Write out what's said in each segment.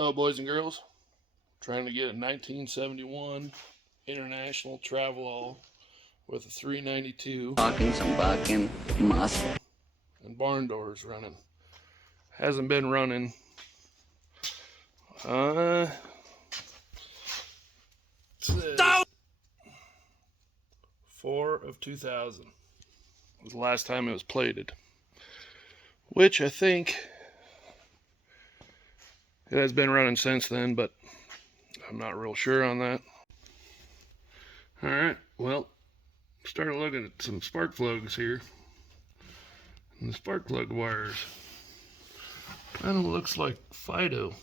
Hello, boys and girls. Trying to get a 1971 International Travelall with a 392 Talking some fucking muscle. and barn doors running. Hasn't been running. 4 of 2000 was the last time it was plated, which I think it has been running since then, but I'm not real sure on that. Alright, well, started looking at some spark plugs here. And the spark plug wires kind of looks like Fido. I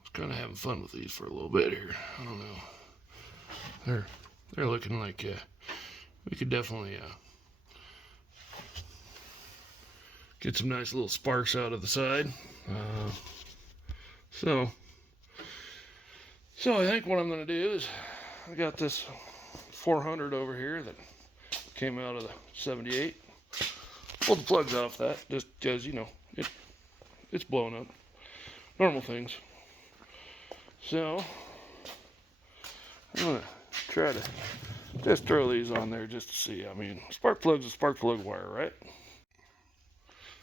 was kind of having fun with these for a little bit here. I don't know. They're looking like we could definitely get some nice little sparks out of the side. So I think what I'm going to do is I got this 400 over here that came out of the 78. Pull the plugs off that just because, you know, it's blowing up. Normal things. So I'm going to try to just throw these on there just to see. I mean, spark plug's a spark plug wire, right?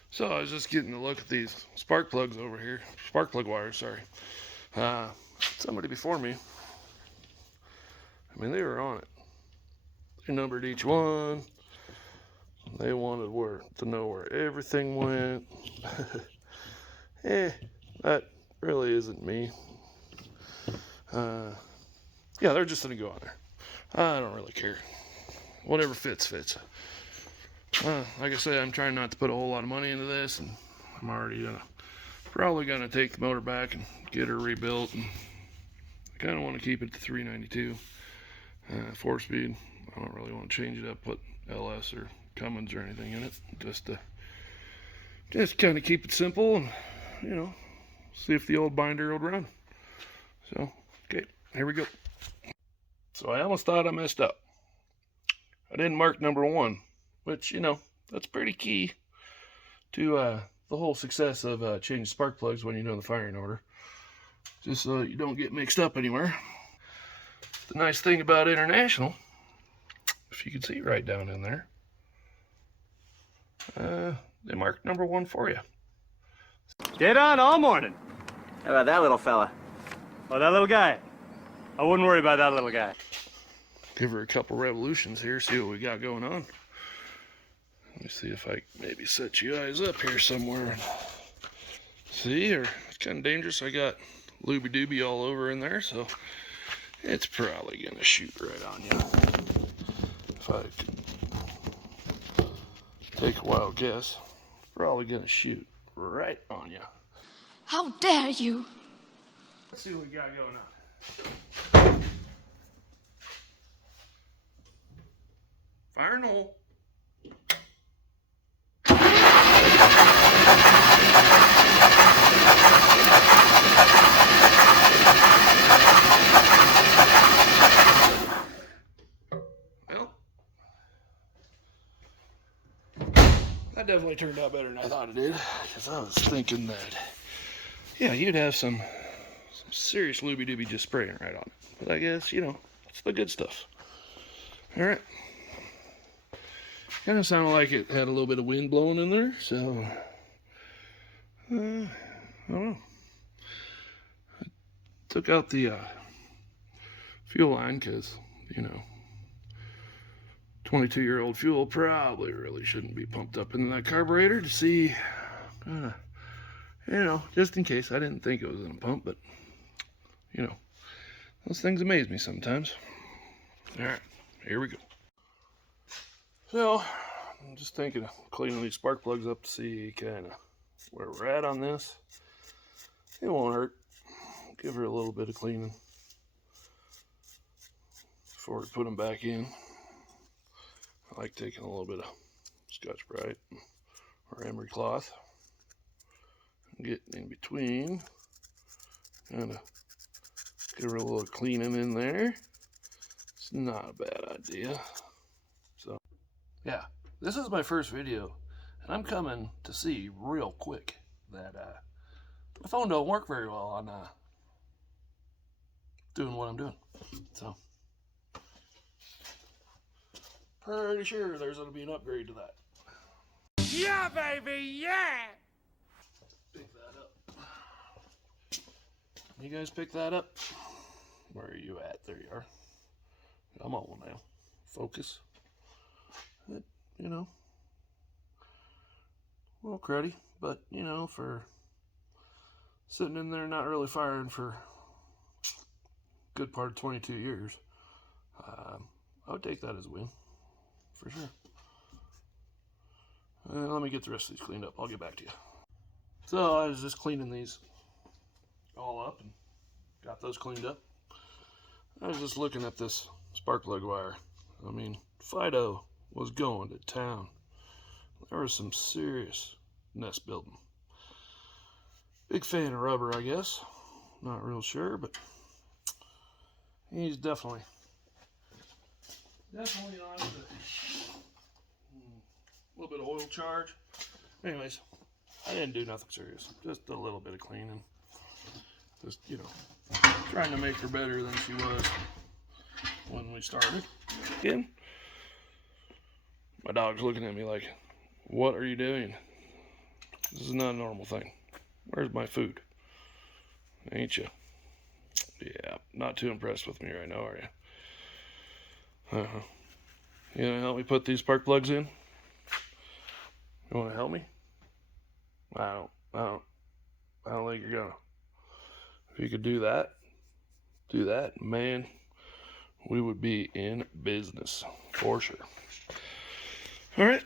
So I was just getting a look at these spark plugs over here. Spark plug wires, sorry. Somebody before me, I mean, they were on it. They numbered each one. They wanted to know where everything went. That really isn't me. Yeah, they're just gonna go on there. I don't really care. Whatever fits, fits. Like I said, I'm trying not to put a whole lot of money into this, and I'm already probably gonna take the motor back and get her rebuilt. And I kind of want to keep it to 392 4-speed. I don't really want to change it up, put LS or Cummins or anything in it. Just kind of keep it simple, and you know, see if the old binder would run. So, okay, here we go. So I almost thought I messed up. I didn't mark number 1, which, you know, that's pretty key to the whole success of changing spark plugs when you know the firing order. Just so you don't get mixed up anywhere. The nice thing about International, if you can see right down in there, they marked number 1 for you. Dead on all morning. How about that little fella? Oh, that little guy. I wouldn't worry about that little guy. Give her a couple revolutions here, see what we got going on. Let me see if I maybe set you guys up here somewhere. See, or it's kind of dangerous. I got looby dooby all over in there, so it's probably gonna shoot right on you. If I could take a wild guess, it's probably gonna shoot right on you. How dare you! Let's see what we got going on. Fire null. Well, that definitely turned out better than I thought it did, because I was thinking that, yeah, you'd have some serious looby dooby just spraying right on it. But I guess, you know, it's the good stuff. Alright. Kind of sounded like it had a little bit of wind blowing in there, so I don't know. I took out the fuel line because, you know, 22-year-old fuel probably really shouldn't be pumped up into that carburetor to see, you know, just in case. I didn't think it was in a pump, but, you know, those things amaze me sometimes. Alright, here we go. So, I'm just thinking of cleaning these spark plugs up to see kind of where we're at on this. It won't hurt. Give her a little bit of cleaning before we put them back in. I like taking a little bit of Scotch-Brite or emery cloth and getting in between. Kind of give her a little cleaning in there. It's not a bad idea. So, yeah, this is my first video, and I'm coming to see real quick that the phone don't work very well on doing what I'm doing. So, pretty sure there's going to be an upgrade to that. Yeah, baby, yeah! Pick that up. You guys pick that up? Where are you at? There you are. Come on now. Focus. You know, a little cruddy, but, you know, for sitting in there not really firing for a good part of 22 years, I would take that as a win, for sure. Let me get the rest of these cleaned up. I'll get back to you. So I was just cleaning these all up and got those cleaned up. I was just looking at this spark plug wire. I mean, Fido was going to town. There was some serious nest building. Big fan of rubber, I guess. Not real sure, but he's definitely on to a little bit of oil charge. Anyways, I didn't do nothing serious. Just a little bit of cleaning. Just, you know, trying to make her better than she was when we started. Again, my dog's looking at me like, what are you doing? This is not a normal thing. Where's my food? Ain't you? Yeah, not too impressed with me right now, are you? You gonna help me put these spark plugs in? You wanna help me? I don't think you're gonna. If you could do that, man, we would be in business for sure. All right,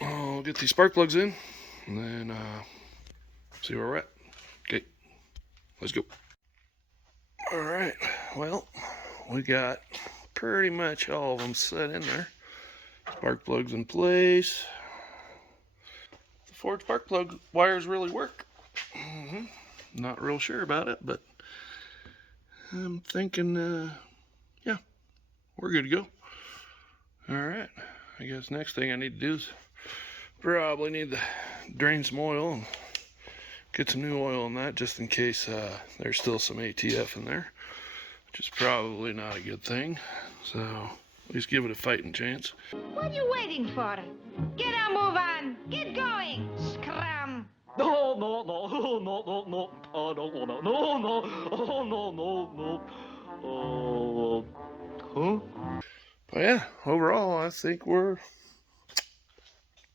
I'll get these spark plugs in and then see where we're at. Okay, let's go. All right, well, we got pretty much all of them set in there. Spark plugs in place. The Ford spark plug wires really work. Not real sure about it, but I'm thinking, yeah, we're good to go. All right, I guess next thing I need to do is probably need to drain some oil and get some new oil in that, just in case there's still some ATF in there, which is probably not a good thing. So at least give it a fighting chance. What are you waiting for? Get a move on. Get going. Scram. No, no, no, no, no, no, oh, no, no, no, no, oh, no, no, no, huh? But yeah, overall, I think we're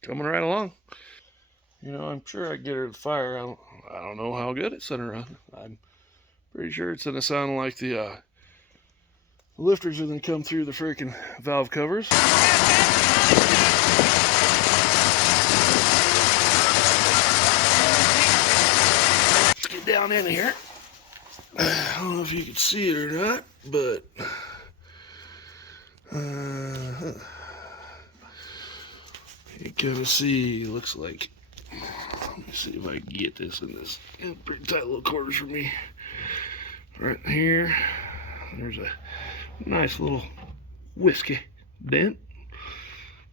coming right along. You know, I'm sure I can get her to the fire. I don't know how good it's gonna run. I'm pretty sure it's gonna sound like the lifters are gonna come through the freaking valve covers. Let's get down in here. I don't know if you can see it or not, but you kind of see, looks like, let me see if I can get this in this pretty tight little quarters for me. Right here, there's a nice little whiskey dent.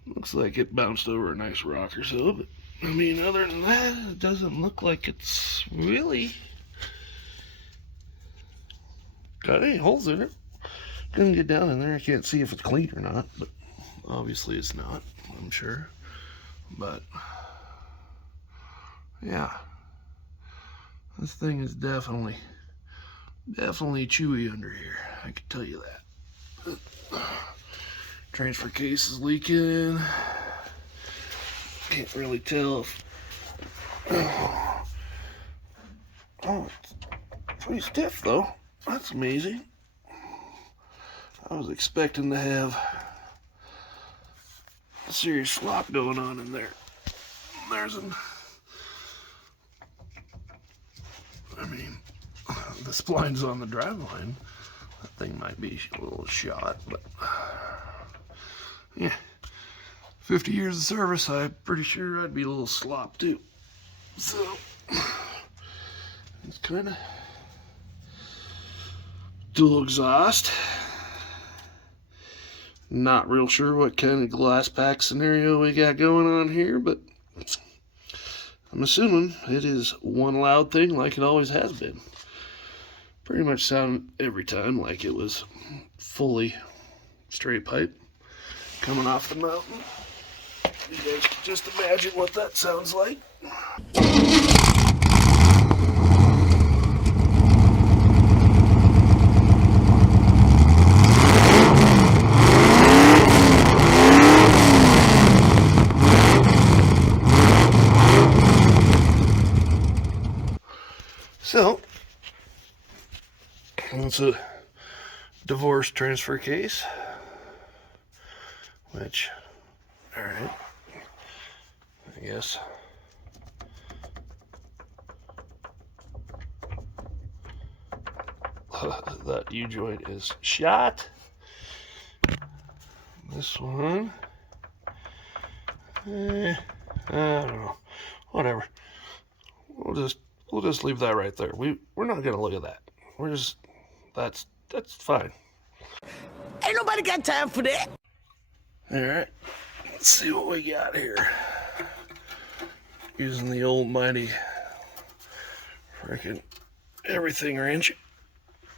Looks like it bounced over a nice rock or so, but I mean, other than that, it doesn't look like it's really got any holes in it. Gonna get down in there. I can't see if it's clean or not, but obviously it's not, I'm sure. But yeah, this thing is definitely chewy under here. I can tell you that. Transfer case is leaking. Can't really tell if. Oh, it's pretty stiff though. That's amazing. I was expecting to have a serious slop going on in there. There's an. I mean, the spline's on the drive line. That thing might be a little shot, but yeah. 50 years of service, I'm pretty sure I'd be a little slop too. So it's kind of dual exhaust. Not real sure what kind of glass pack scenario we got going on here, but I'm assuming it is one loud thing like it always has been. Pretty much sounded every time like it was fully straight pipe coming off the mountain. You guys can just imagine what that sounds like. So, it's a divorce transfer case, which, alright, I guess. That U-joint is shot. This one, I don't know, whatever. We'll just leave that right there. We're not gonna look at that. We're just that's fine. Ain't nobody got time for that. All right, let's see what we got here. Using the old mighty freaking everything wrench.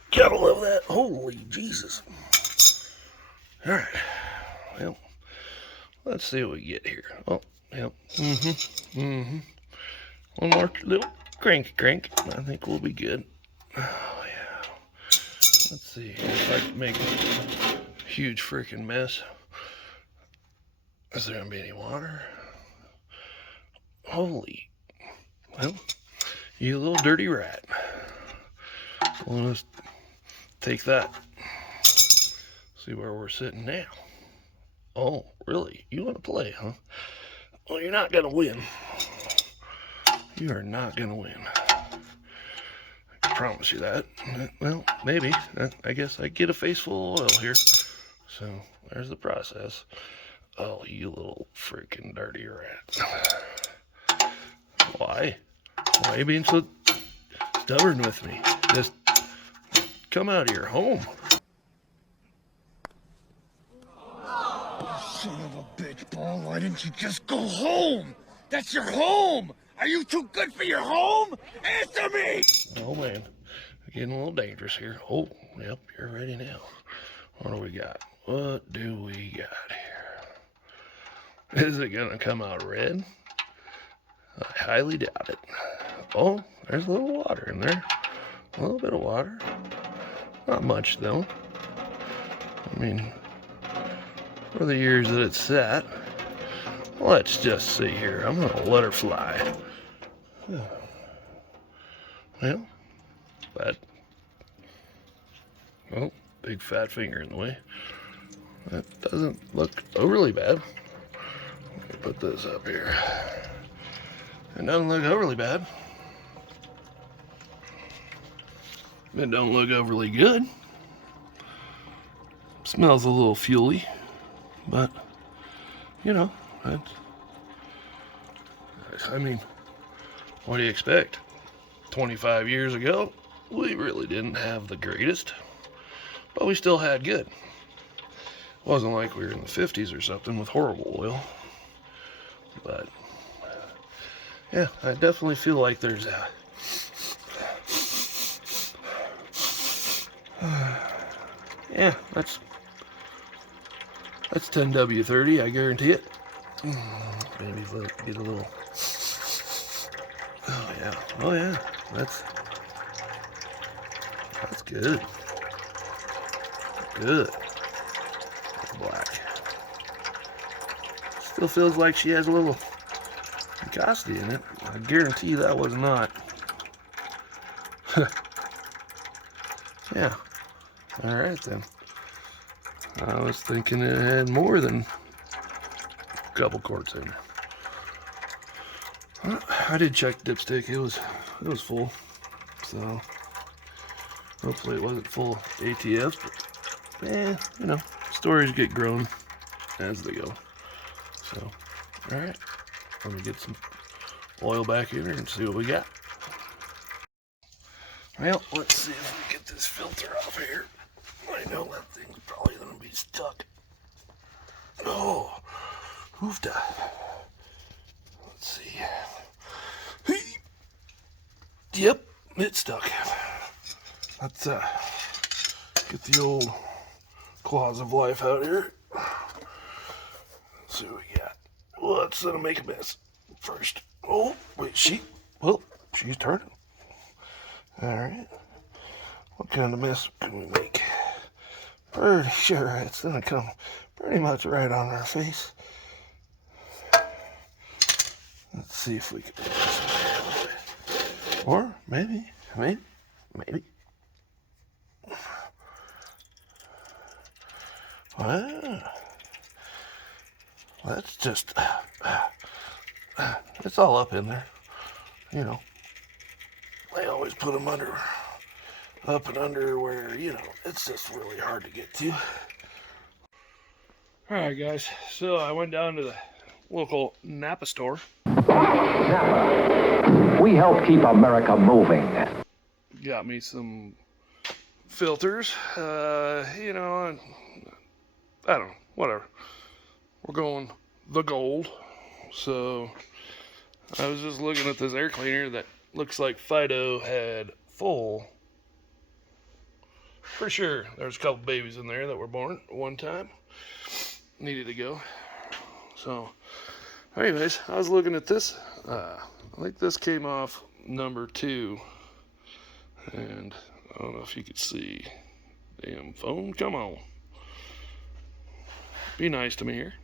Gotta love that. Holy Jesus. All right. Well, let's see what we get here. Oh, yep. One more little crank. I think we'll be good. Oh, yeah. Let's see if I can make a huge freaking mess. Is there gonna be any water? Holy. Well, you little dirty rat. We'll just take that. See where we're sitting now. Oh, really? You want to play, huh? Well, you're not gonna win. You are not gonna win. I can promise you that. Well, maybe. I guess I get a face full of oil here. So, there's the process. Oh, you little freaking dirty rat. Why? Why are you being so stubborn with me? Just come out of your home. Son of a bitch, Paul, why didn't you just go home? That's your home! Are you too good for your home? Answer me! Oh man, getting a little dangerous here. Oh, yep, you're ready now. What do we got? What do we got here? Is it gonna come out red? I highly doubt it. Oh, there's a little water in there. A little bit of water. Not much though. I mean, for the years that it's sat, let's just see here. I'm gonna let her fly. Well, oh, big fat finger in the way. That doesn't look overly bad. Let me put this up here. It doesn't look overly bad. It don't look overly good. Smells a little fuely, but you know, I mean, what do you expect? 25 years ago, we really didn't have the greatest, but we still had good. It wasn't like we were in the 50s or something with horrible oil, but yeah, I definitely feel like there's a yeah, that's 10W30, I guarantee it. Maybe get a little. Oh yeah, that's good. Good. Black. Still feels like she has a little viscosity in it. I guarantee that was not. Yeah. All right then. I was thinking it had more than a couple quarts in there. Well, I did check the dipstick. It was full. So hopefully it wasn't full ATF. But you know, stories get grown as they go. So, all right. Let me get some oil back in here and see what we got. Well, let's see if we get this filter off here. I know that thing's probably going to be stuck. Oh, hoofda. Let's see. Yep, it's stuck. Let's get the old claws of life out here. Let's see what we got. Let's let him make a mess first. Oh, wait, she's turning. All right. What kind of mess can we make? Pretty sure it's gonna come pretty much right on our face. Let's see if we can do this. Or maybe. Well, that's just, it's all up in there. You know, they always put them up and under where, you know, it's just really hard to get to. Alright guys, so I went down to the local Napa store. Napa. We help keep America moving. Got me some filters, you know, and I don't know, whatever. We're going the gold. So I was just looking at this air cleaner that looks like Fido had full. For sure, there's a couple babies in there that were born at one time. Needed to go. So, anyways, I was looking at this. I think this came off number 2. And I don't know if you could see. Damn phone, come on. Be nice to me here.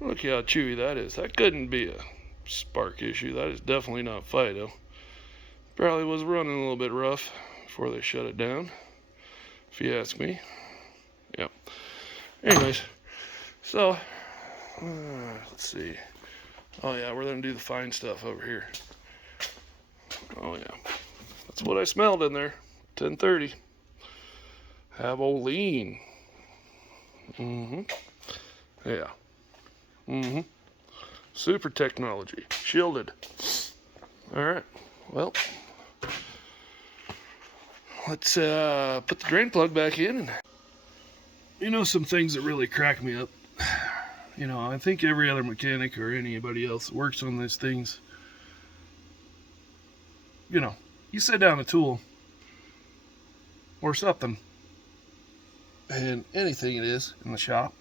Look how chewy that is. That couldn't be a spark issue. That is definitely not Fido. Probably was running a little bit rough before they shut it down, if you ask me. Yep. Anyways, so let's see. Oh yeah, we're gonna do the fine stuff over here. Oh yeah, that's what I smelled in there. 10:30. Havoline. Yeah. Super technology. Shielded. Alright. Well, let's put the drain plug back in. And you know, some things that really crack me up. You know, I think every other mechanic or anybody else that works on these things, you know, you set down a tool or something, and anything it is in the shop,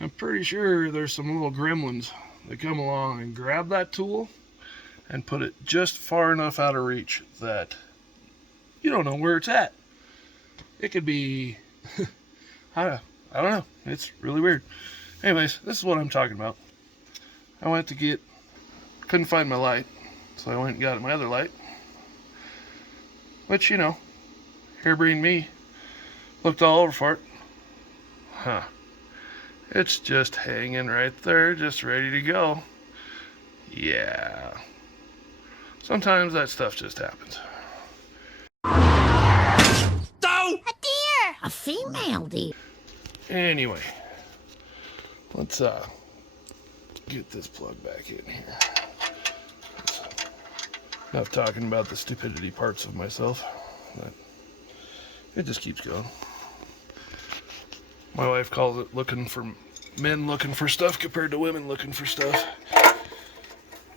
I'm pretty sure there's some little gremlins that come along and grab that tool and put it just far enough out of reach that you don't know where it's at. It could be, I don't know. It's really weird. Anyways, this is what I'm talking about. I went to couldn't find my light, so I went and got my other light. Which, you know, harebrained me, looked all over for it. Huh. It's just hanging right there, just ready to go. Yeah. Sometimes that stuff just happens. A deer! A female deer. Anyway, let's get this plug back in here. Enough talking about the stupidity parts of myself. But it just keeps going. My wife calls it men looking for stuff compared to women looking for stuff.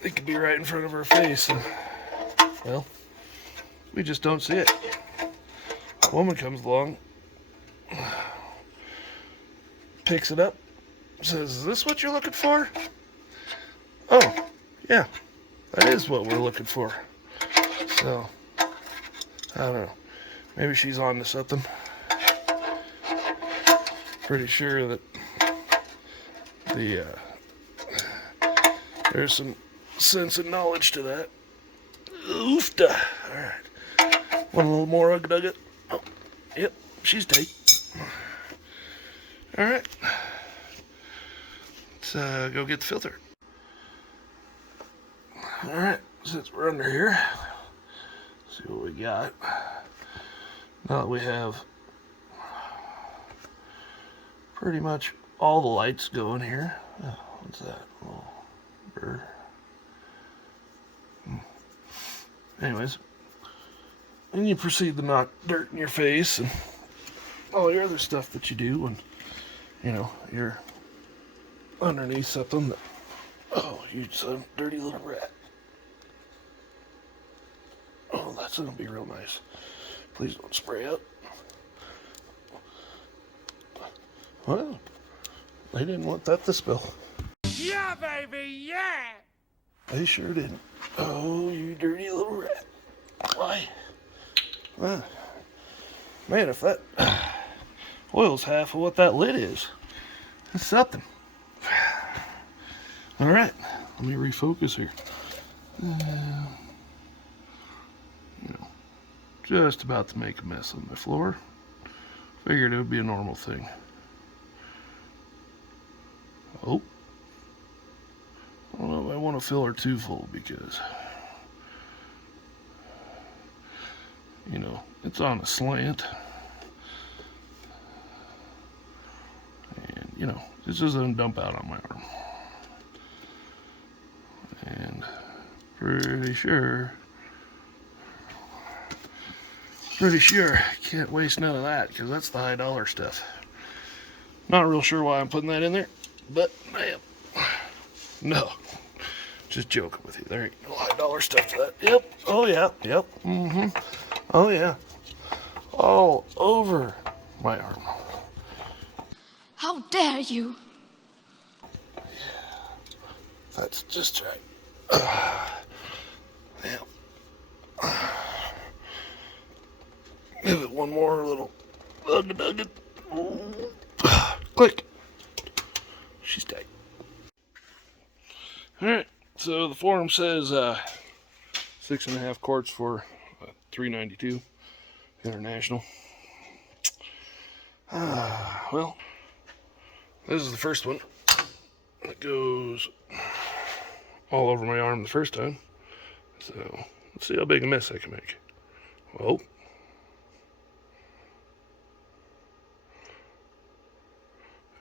It could be right in front of our face, and well, we just don't see it. A woman comes along, picks it up, says, "Is this what you're looking for?" Oh, yeah, that is what we're looking for. So, I don't know. Maybe she's on to something. Pretty sure that there's some sense and knowledge to that. Oofda. Alright. Want a little more Ugg Nugget? Oh, yep, she's tight. Alright. Let's go get the filter. Alright, since we're under here, let's see what we got. Now that we have pretty much all the lights going here. Oh, what's that? Oh, bird. Anyways, and you proceed to knock dirt in your face and all your other stuff that you do when, you know, you're underneath something that, oh you son, dirty little rat. Oh, that's gonna be real nice. Please don't spray up. Well, they didn't want that to spill. Yeah, baby, yeah! They sure didn't. Oh, you dirty little rat. Why? Well, man, if that oil's half of what that lid is, that's something. All right, let me refocus here. Just about to make a mess on my floor. Figured it would be a normal thing. Oh. I don't know if I want to fill her too full because, you know, it's on a slant. And, you know, it's just doesn't dump out on my arm. And pretty sure can't waste none of that because that's the high dollar stuff. Not real sure why I'm putting that in there, but I am. No, just joking with you. There ain't no high dollar stuff to that. Yep. Oh yeah. Yep. Oh yeah. All over my arm. How dare you? That's just right. Now, give it one more little nugget. Click. She's tight. Alright, so the forum says 6.5 quarts for $3.92 International. Well, this is the first one. It goes all over my arm the first time. So, let's see how big a mess I can make. Whoa.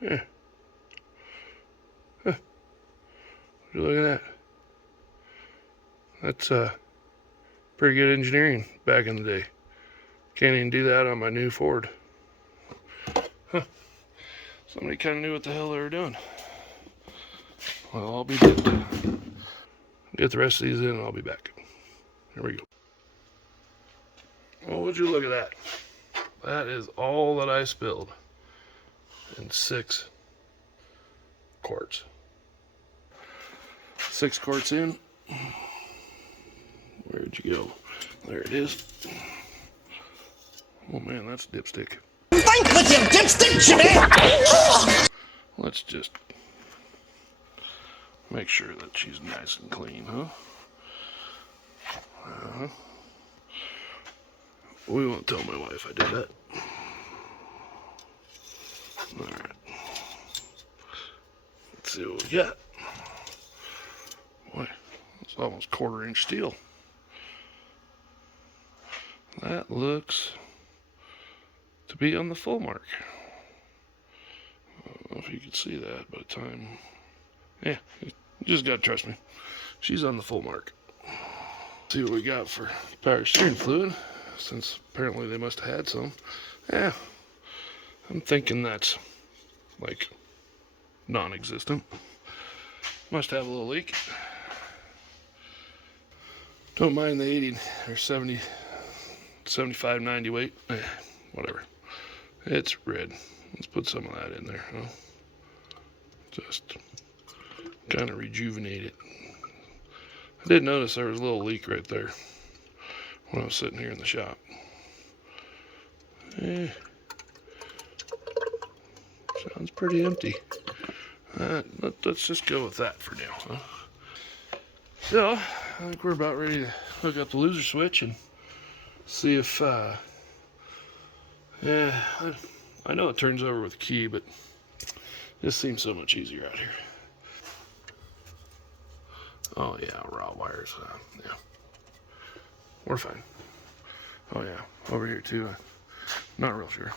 Yeah. Huh. Look at that. That's pretty good engineering back in the day. Can't even do that on my new Ford. Huh. Somebody kind of knew what the hell they were doing. Well, I'll be good. Get the rest of these in and I'll be back. Here we go. Oh, would you look at that? That is all that I spilled in 6 quarts. 6 quarts in. Where'd you go? There it is. Oh man, that's dipstick. Think with your dipstick, Jimmy! Let's just make sure that she's nice and clean, huh? We won't tell my wife I did that. Alright. Let's see what we got. Boy, it's almost 1/4 inch steel. That looks to be on the full mark. I don't know if you can see that by the time. Yeah, you just gotta trust me. She's on the full mark. See what we got for power steering fluid, since apparently they must have had some. Yeah, I'm thinking that's like non-existent. Must have a little leak. Don't mind the 80 or 70, 75, 90 weight. Whatever. It's red. Let's put some of that in there, huh? Just kind of rejuvenate it. I did notice there was a little leak right there when I was sitting here in the shop. Sounds pretty empty. Let's just go with that for now, huh? So, I think we're about ready to hook up the loser switch and see if, yeah, I know it turns over with a key, but it just seems so much easier out here. Oh yeah, raw wires, yeah. We're fine. Oh yeah, over here too, not real sure.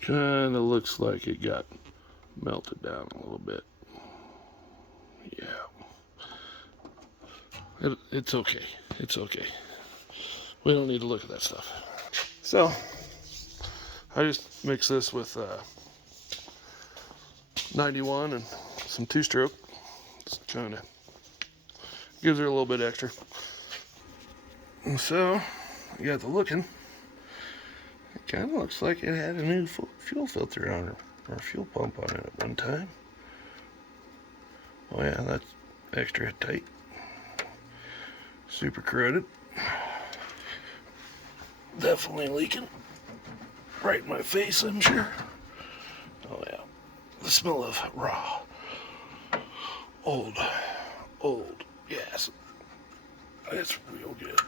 Kinda looks like it got melted down a little bit. Yeah. It's okay. It's okay. We don't need to look at that stuff. So, I just mix this with 91 and some 2-stroke. Just kind of gives her a little bit extra. And so, you got the looking. It kind of looks like it had a new fuel filter on it, or fuel pump on it at one time. Oh yeah, that's extra tight. Super corroded. Definitely leaking. Right in my face, I'm sure. Oh yeah. The smell of raw, old gas. It's real good.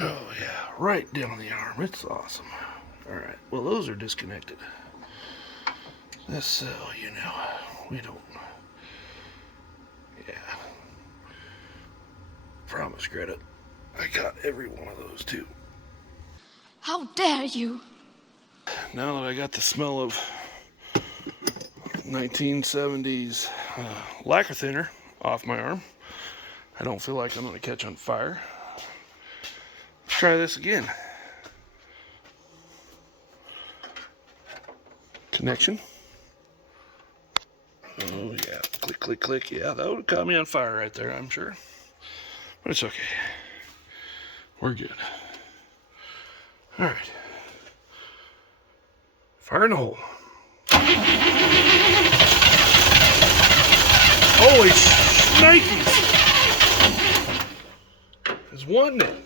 Oh yeah, right down the arm. It's awesome. Alright, well those are disconnected. Just so you know, we don't... Yeah. Promise, Greta. I got every one of those too. How dare you? Now that I got the smell of 1970s lacquer thinner off my arm, I don't feel like I'm going to catch on fire. Let's try this again. Connection. Oh yeah, click, click, click. Yeah, that would have caught me on fire right there, I'm sure. But it's okay. We're good. All right. Fire in the hole. Holy shnikes! It's one day.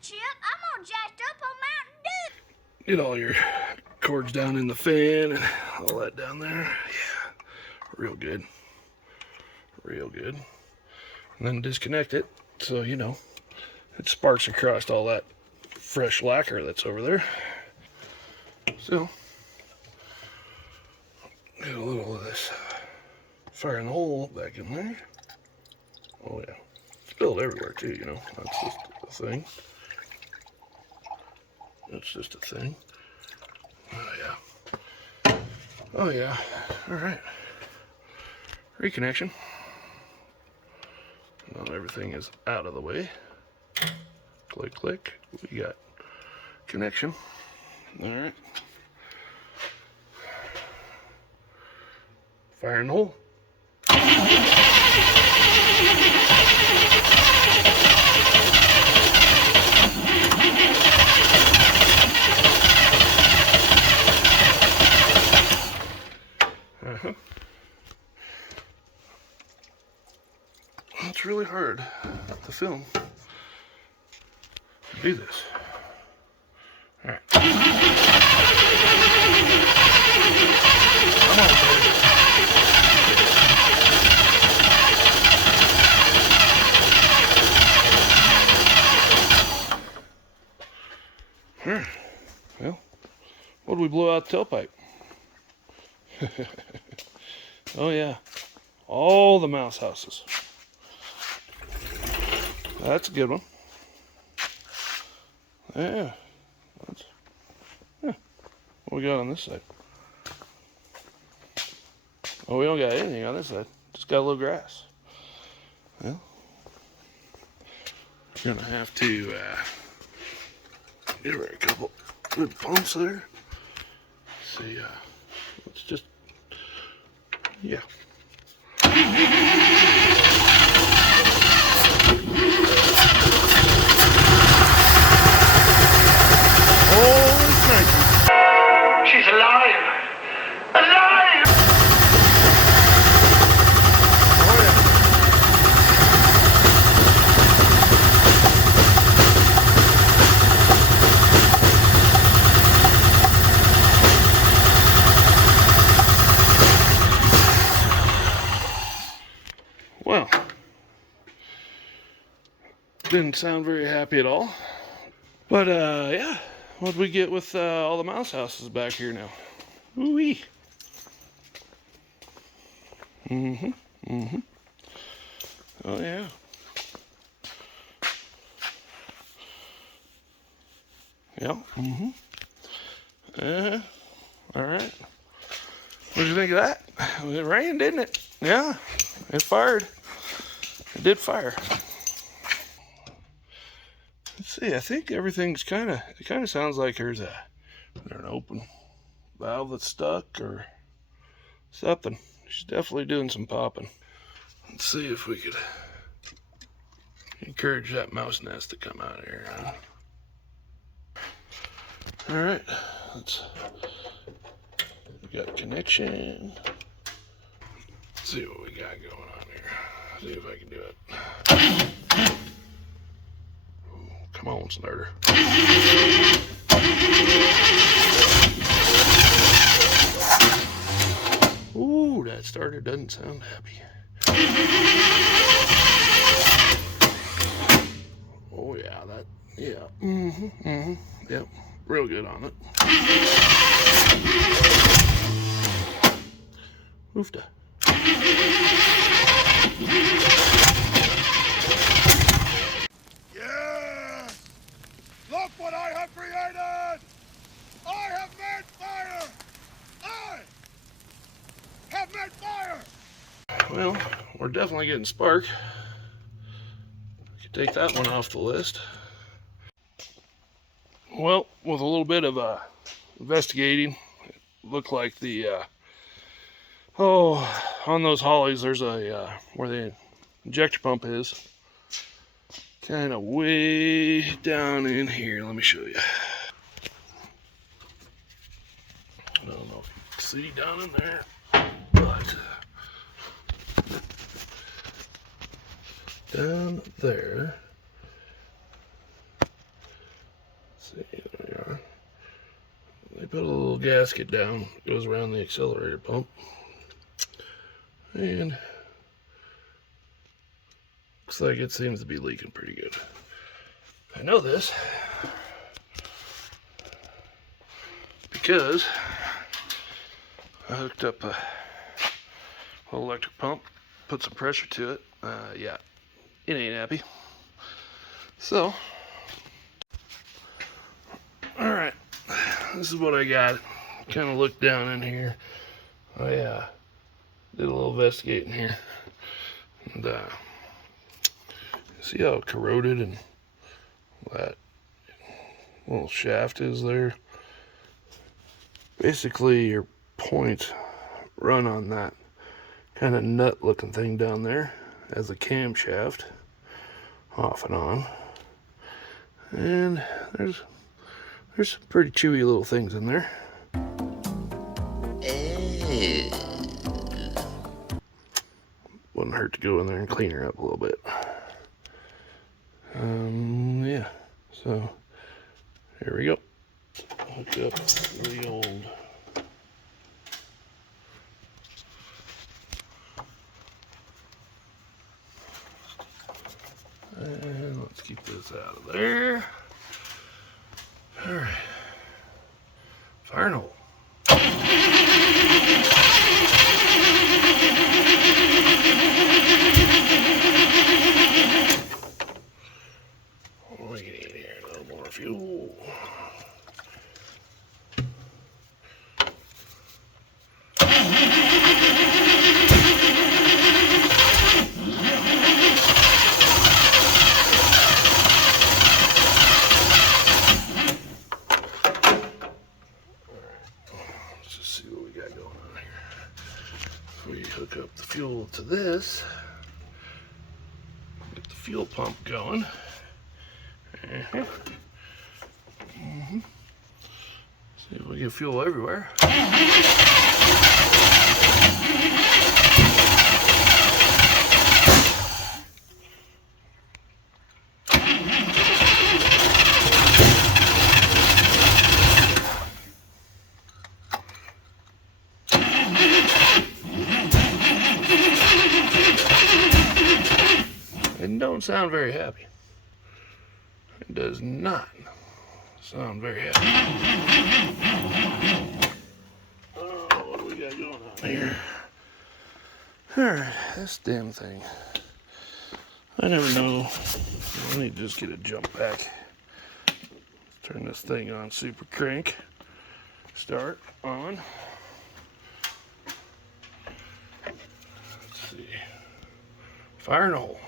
Chip, I'm all jacked up on Mountain Dew. Get all your cords down in the fan and all that down there. Yeah, real good. Real good. And then disconnect it so, you know, it sparks across all that fresh lacquer that's over there. So, get a little of this fire in the hole back in there. Oh yeah, spilled everywhere too, you know, that's just a thing. That's just a thing. Oh yeah. Oh yeah, all right. Reconnection. Now everything is out of the way. Click, click. We got connection. All right. Fire in the hole. It's really hard to film. Do this. All right. Come on, baby. Well, what did we blow out the tailpipe? Oh yeah, all the mouse houses. That's a good one. Yeah. What we got on this side? Oh, we don't got anything on this side. Just got a little grass. Well, you're gonna have to get her a couple good pumps there. See, let's just, yeah. Holy crap. She's alive! Alive! Oh yeah. Well, didn't sound very happy at all. But yeah, what'd we get with all the mouse houses back here now? Ooh-wee. Oh yeah. Yeah. All right. What did you think of that? It rained, didn't it? Yeah. It fired. It did fire. Let's see. I think everything's kind of. It kind of sounds like there's an open valve that's stuck or something. She's definitely doing some popping. Let's see if we could encourage that mouse nest to come out of here. Huh? All right, we got connection. Let's see what we got going on here. See if I can do it. Ooh, come on, starter. Ooh, that starter doesn't sound happy. Oh yeah, yep, real good on it. Oofda. Yes! Look what I have created! I have made fire! I have made fire! Well, we're definitely getting spark. Could take that one off the list. Well, with a little bit of investigating, it looked like the on those hollies there's a where the injector pump is, kind of way down in here. Let me show you. I don't know if you can see down in there, but down there. Let's see, there we are. They put a little gasket down, goes around the accelerator pump, and looks like it seems to be leaking pretty good. I know this because I hooked up a little electric pump, put some pressure to it. Yeah, it ain't happy. So, all right, this is what I got. Kind of looked down in here. I did a little investigating here, and see how corroded and that little shaft is there. Basically, your points run on that kind of nut-looking thing down there as a camshaft, off and on. And there's some pretty chewy little things in there. Wouldn't hurt to go in there and clean her up a little bit. Yeah, so here we go. Hook up the old and let's keep this out of there. All right, fire and hole. What do we need here? A little more fuel. Hook up the fuel to this, get the fuel pump going. See if we get fuel everywhere. It don't sound very happy. It does not sound very happy. Oh, what do we got going on here? Alright, this damn thing. I never know. I need to just get a jump pack. Turn this thing on super crank. Start on. Let's see. Fire and hole.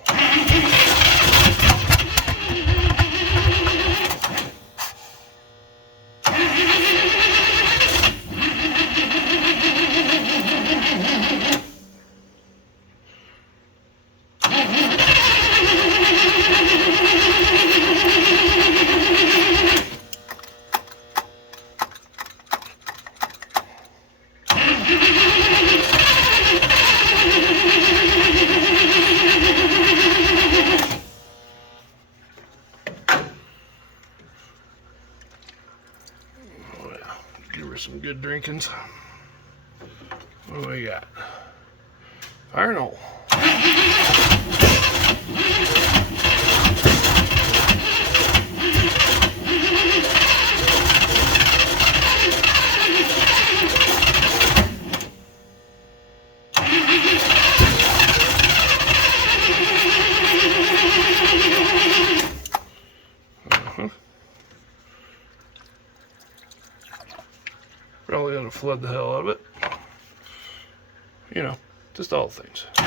good drinkings. What do we got? Iron hole. Probably gonna flood the hell out of it. You know, just all things. She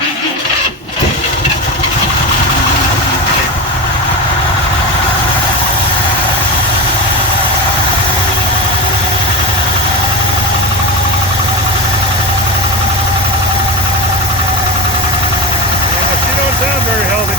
don't sound very healthy.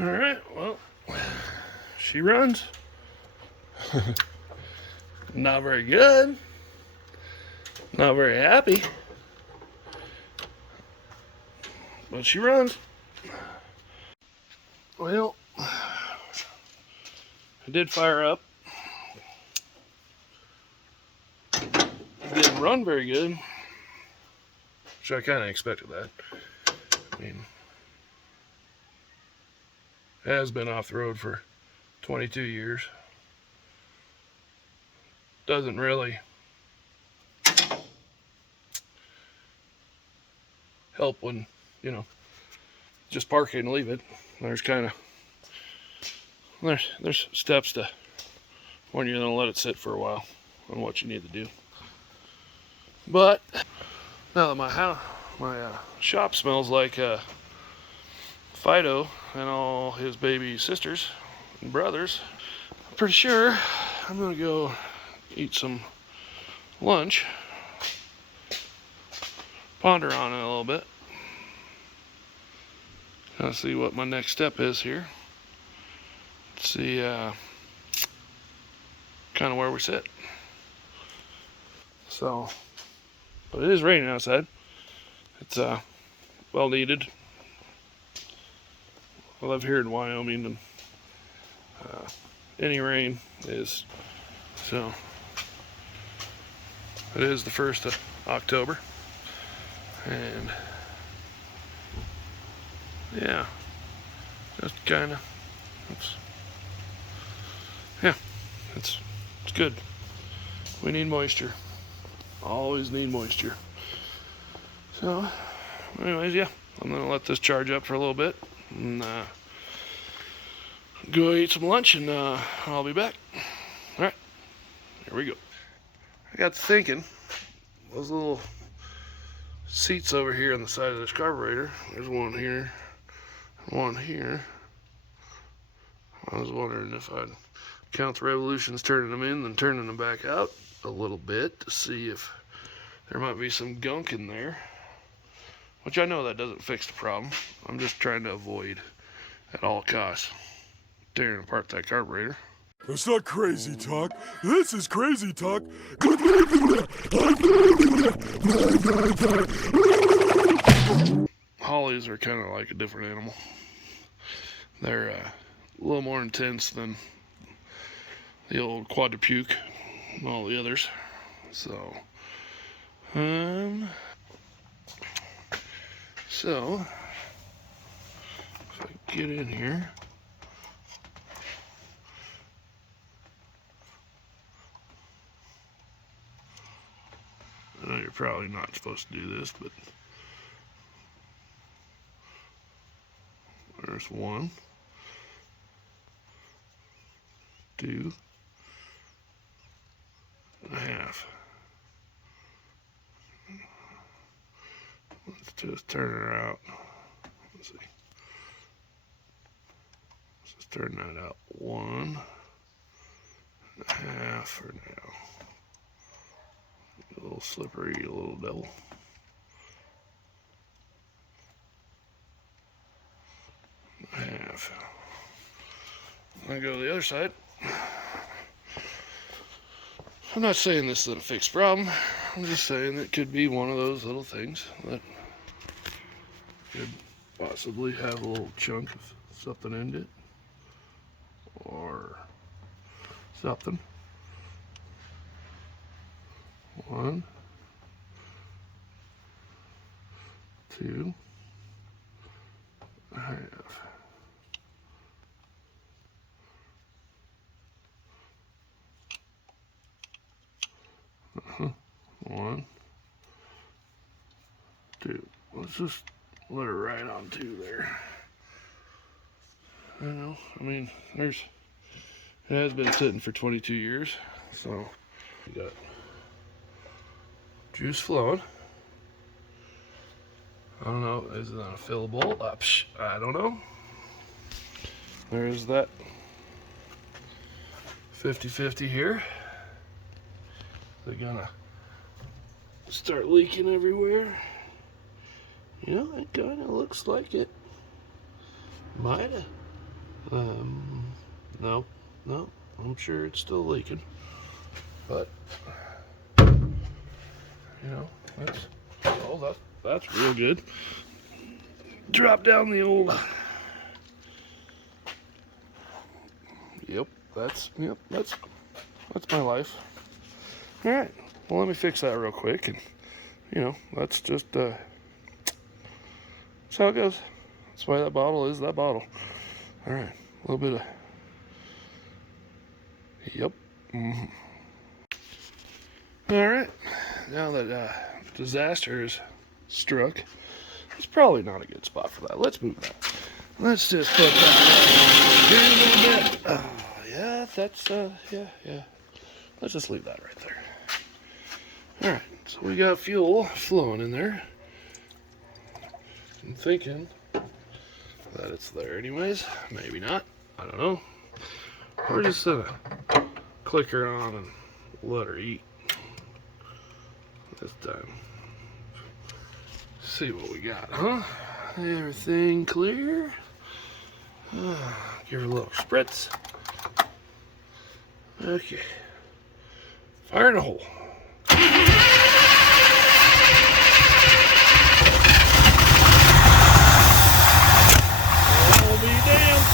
Alright, well, she runs. Not very good. Not very happy. But she runs. Well, I did fire up. Didn't run very good. Which I kind of expected that. I mean, it has been off the road for 22 years. Doesn't really help when, you know, just park it and leave it. There's kind of, there's steps to when you're gonna let it sit for a while on what you need to do. But now that my shop smells like Fido and all his baby sisters and brothers, I'm pretty sure I'm gonna go eat some lunch, ponder on it a little bit, kind of see what my next step is here. See kind of where we sit. So, but it is raining outside. It's well needed. I live here in Wyoming, and any rain is, so it is the 1st of October, and yeah, just kind of, it's good. We need moisture. Always need moisture. So, anyways, yeah, I'm gonna let this charge up for a little bit and go eat some lunch, and I'll be back. All right, here we go. I got to thinking, those little seats over here on the side of this carburetor. There's one here, one here. I was wondering if I'd count the revolutions turning them in, then turning them back out a little bit to see if there might be some gunk in there. Which I know that doesn't fix the problem. I'm just trying to avoid, at all costs, tearing apart that carburetor. It's not crazy talk. This is crazy talk. Hollies are kind of like a different animal. They're a little more intense than the old quadrupuke and all the others. So, So, if I get in here, I know you're probably not supposed to do this, but there's 1, 2.5. Let's just turn her out. Let's see. Let's just turn that out 1.5 for now. A little slippery, a little devil. Half. I go to the other side. I'm not saying this is a fixed problem. I'm just saying it could be one of those little things that could possibly have a little chunk of something in it or something. 1, 2.5. One, 2. Let's just let her right on 2 there. I know. I mean, it has been sitting for 22 years, so we got juice flowing. I don't know, is it on a fillable? I don't know. There's that 50-50 here. They're gonna start leaking everywhere. You know, it kind of looks like it might have. No, I'm sure it's still leaking. But, you know, that's real good. Drop down the old. Yep, that's my life. All right, well, let me fix that real quick, and you know, that's just that's how it goes. That's why that bottle is that bottle. All right, a little bit of. Yep. All right, now that disaster is struck, it's probably not a good spot for that. Let's move that. Let's just put that right here a little bit. Oh, yeah, that's yeah. Let's just leave that right there. All right, so we got fuel flowing in there. I'm thinking that it's there anyways. Maybe not. I don't know. We're just gonna click her on and let her eat this time. See what we got, huh? Everything clear. Give her a little spritz. Okay. Fire in the hole. I'll be damned.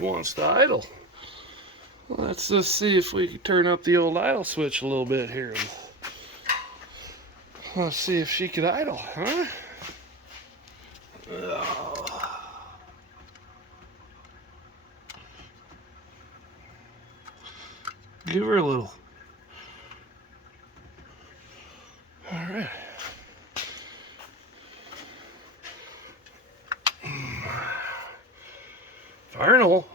Wants to idle. Let's just see if we can turn up the old idle switch a little bit here. Let's see if she could idle, huh? Oh. Give her a little. All right. Fire in the hole.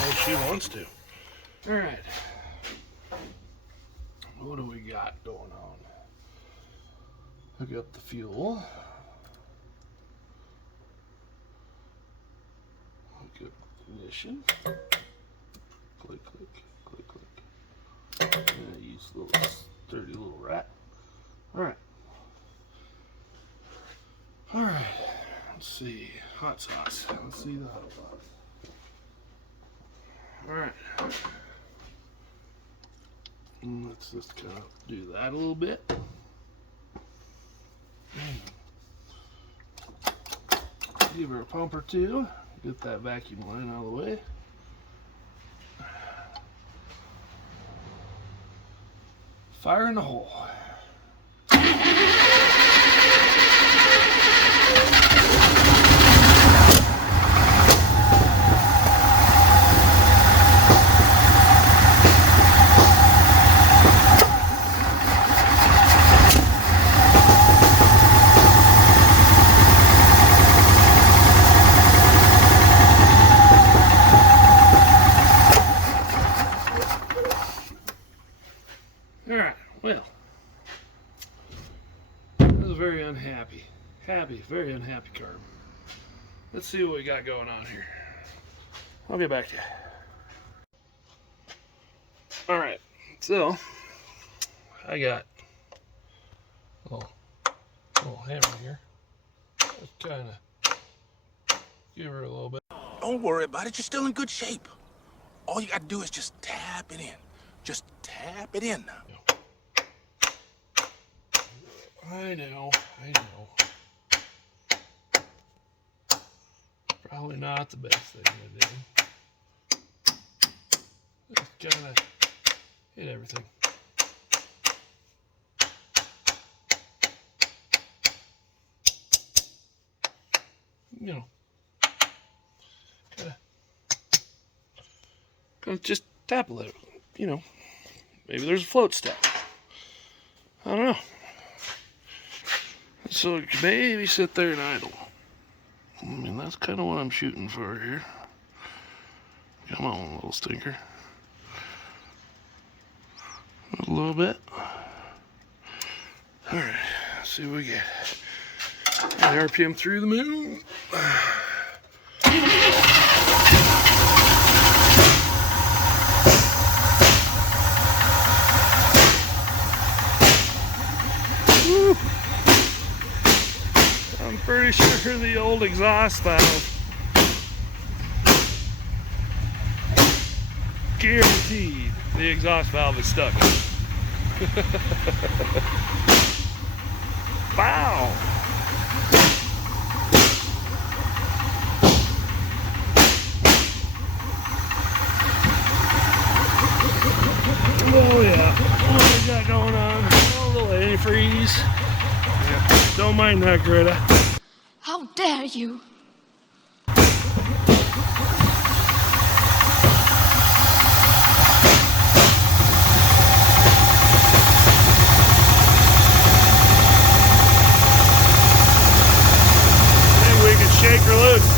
Oh, she wants to. All right. What do we got going on? Hook up the fuel. Hook up ignition. Click, click, click, click. And use a little sturdy little rat. All right. All right. Let's see. Hot sauce. Let's see the hot sauce. All right. Let's just kind of do that a little bit. Give her a pump or two. Get that vacuum line out of the way. Fire in the hole. Alright, well, I was very unhappy. Very unhappy carb. Let's see what we got going on here. I'll get back to you. Alright, so I got a little hammer here. Let's kind of give her a little bit. Don't worry about it. You're still in good shape. All you got to do is just tap it in. Just tap it in now. I know. Probably not the best thing to do. Just kind of hit everything. You know, kind of just tap a little. You know, maybe there's a float step. I don't know. So you can maybe sit there and idle. I mean, that's kind of what I'm shooting for here. Come on, little stinker. A little bit. All right, let's see what we get. And RPM through the moon. Woo. I'm pretty sure the old exhaust valve, guaranteed the exhaust valve is stuck. Wow. Oh yeah, what we got going on? A little antifreeze. Yeah, don't mind that, Greta. How dare you? Maybe we can shake her loose.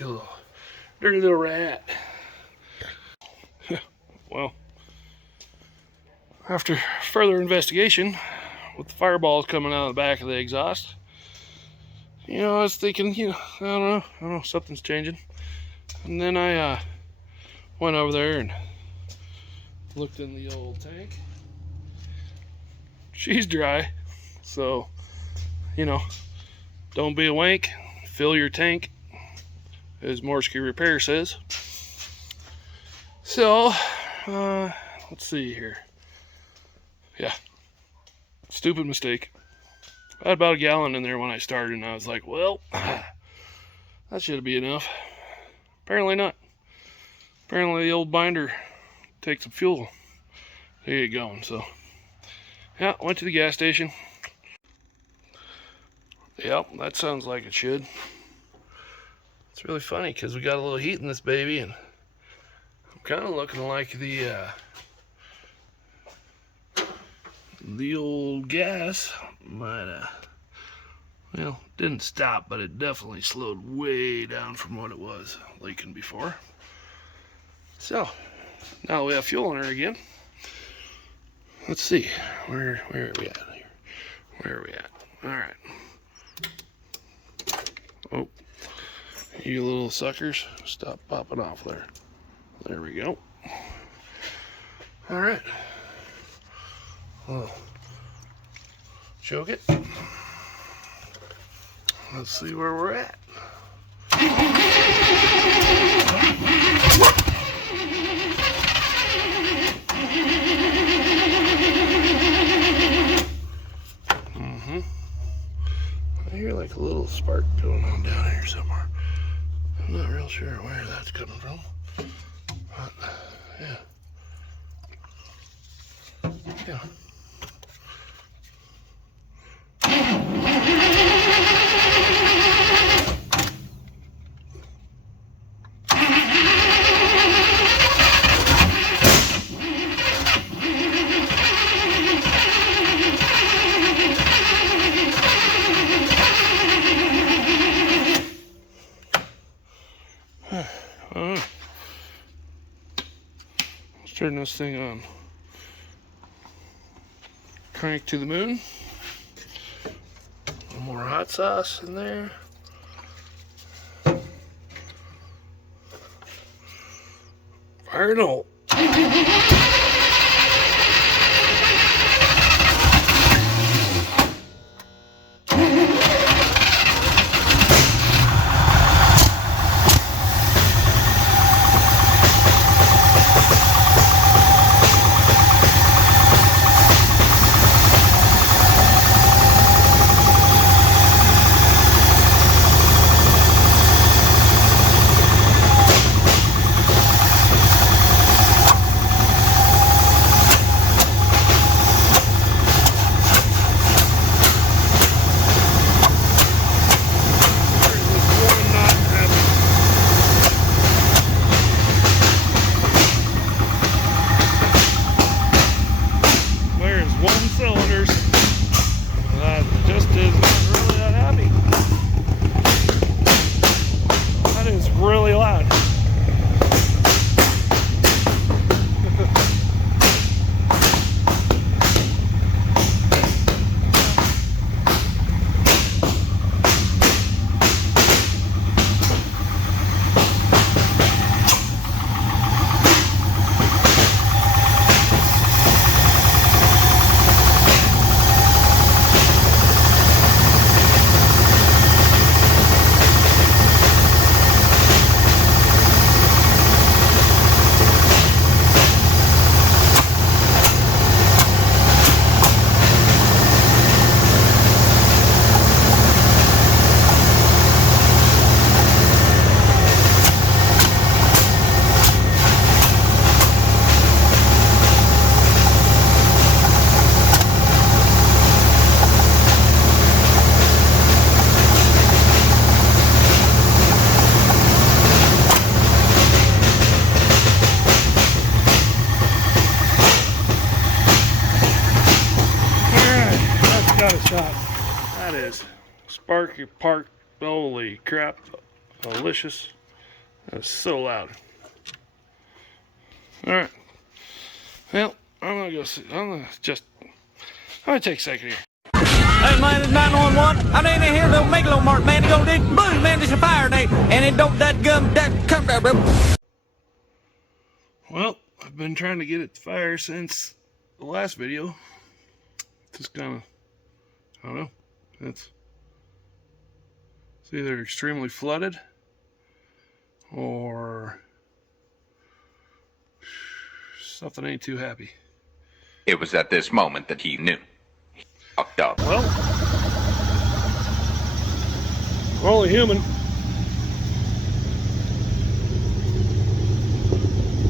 You little dirty little rat. Well, after further investigation, with the fireballs coming out of the back of the exhaust, you know, I was thinking, you know, I don't know, something's changing. And then I went over there and looked in the old tank. She's dry. So, you know, don't be a wank. Fill your tank, as Morsky Repair says. So, let's see here. Yeah, stupid mistake. I had about a gallon in there when I started, and I was like, well, that should be enough. Apparently not. Apparently the old binder takes some fuel to get going. So, yeah, went to the gas station. Yep, that sounds like it should. It's really funny because we got a little heat in this baby, and I'm kind of looking like the old gas might well, didn't stop, but it definitely slowed way down from what it was leaking before. So now we have fuel in her again. Let's see, where are we at here? Where are we at? All right. Oh, you little suckers, stop popping off there. There we go. All right. Well, choke it. Let's see where we're at. I hear like a little spark going on down here somewhere. I'm not real sure where that's coming from. But, yeah. Yeah. Let's turn this thing on. Crank to the moon. A little more hot sauce in there. Fire and hole. That is Sparky Park. Holy crap. Delicious. That's so loud. Alright. Well, I'm gonna go see. I'm gonna take a second here. Hey man, it's 911. I ain't in here no Megalo Mart, man. You gonna dig boom, man, it's a fire day. And it don't that gum that come there, bro. Well, I've been trying to get it to fire since the last video. Just kinda I don't know. It's either extremely flooded or something ain't too happy. It was at this moment that he knew. He fucked up. Well, we're only human.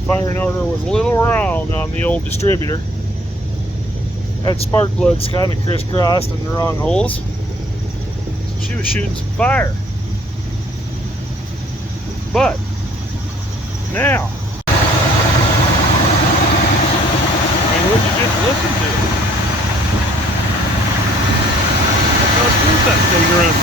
Firing order was a little wrong on the old distributor. Had spark plugs kind of crisscrossed in the wrong holes. So she was shooting some fire. But now, I mean, would you just listen to it? Look how smooth that thing runs.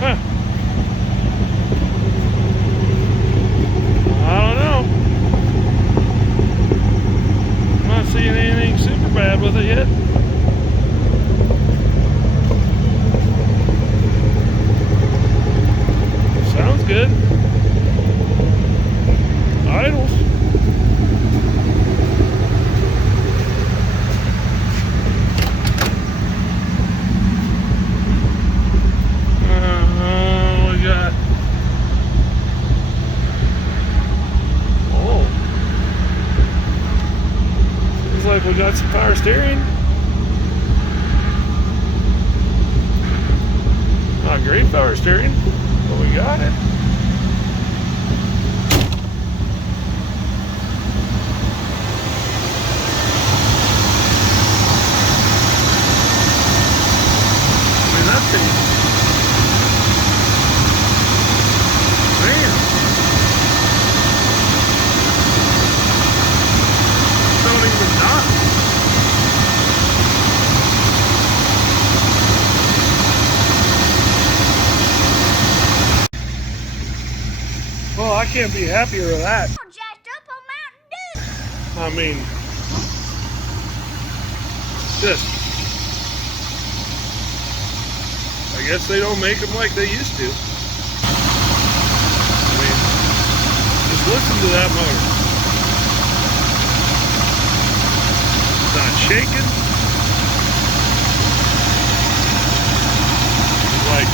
Huh. I don't know. I'm not seeing anything super bad with it yet. Sounds good. Idles. We got. Oh. Looks like we got some power steering. Not great power steering, but we got it. I mean, that thing. Man. Don't even knock. Well, I can't be happier with that. Jacked up on Mountain Dew. I mean, just, I guess they don't make them like they used to. I mean, just listen to that motor. It's not shaking. It's like,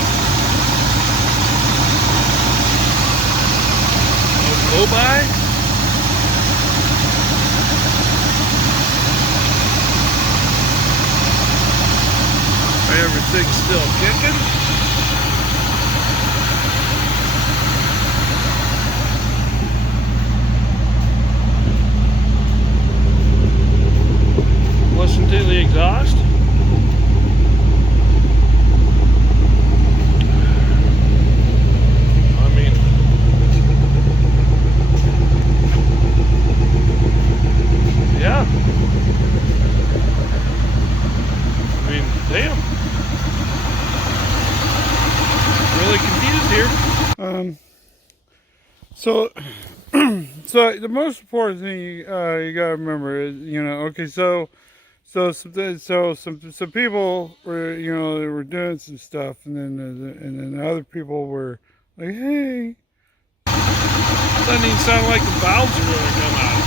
go by. Everything's still kicking. Listen to the exhaust. I mean, yeah. I mean, damn. Really confused here. So the most important thing you gotta remember is, okay, so some people were, they were doing some stuff, and then other people were like, hey. Doesn't even sound like the valves are going to come out.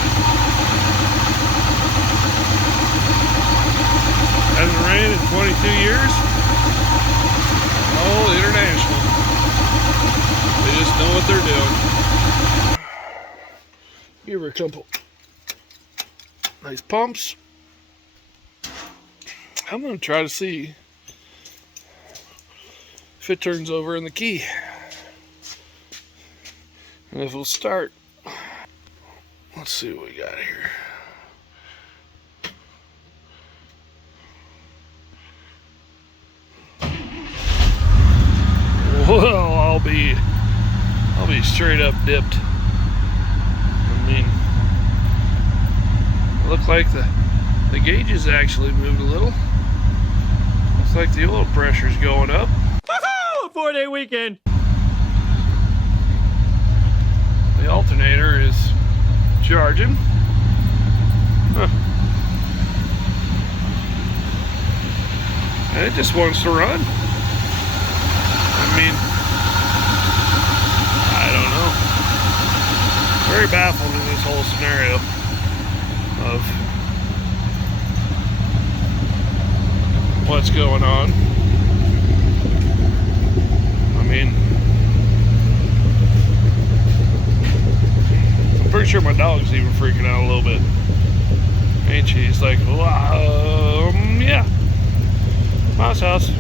Hasn't rained in 22 years. Oh, International. They just know what they're doing. Give her a couple nice pumps. I'm going to try to see if it turns over in the key. And if it'll start. Let's see what we got here. Well, I'll be straight up dipped. I mean, it looked like the gauges actually moved a little. Looks like the oil pressure's going up. Woohoo! A 4-day weekend. The alternator is charging. Huh. And it just wants to run. I mean, I don't know. very baffled in this whole scenario of what's going on. I mean, I'm pretty sure my dog's even freaking out a little bit. Ain't she? He's like, yeah, mouse house.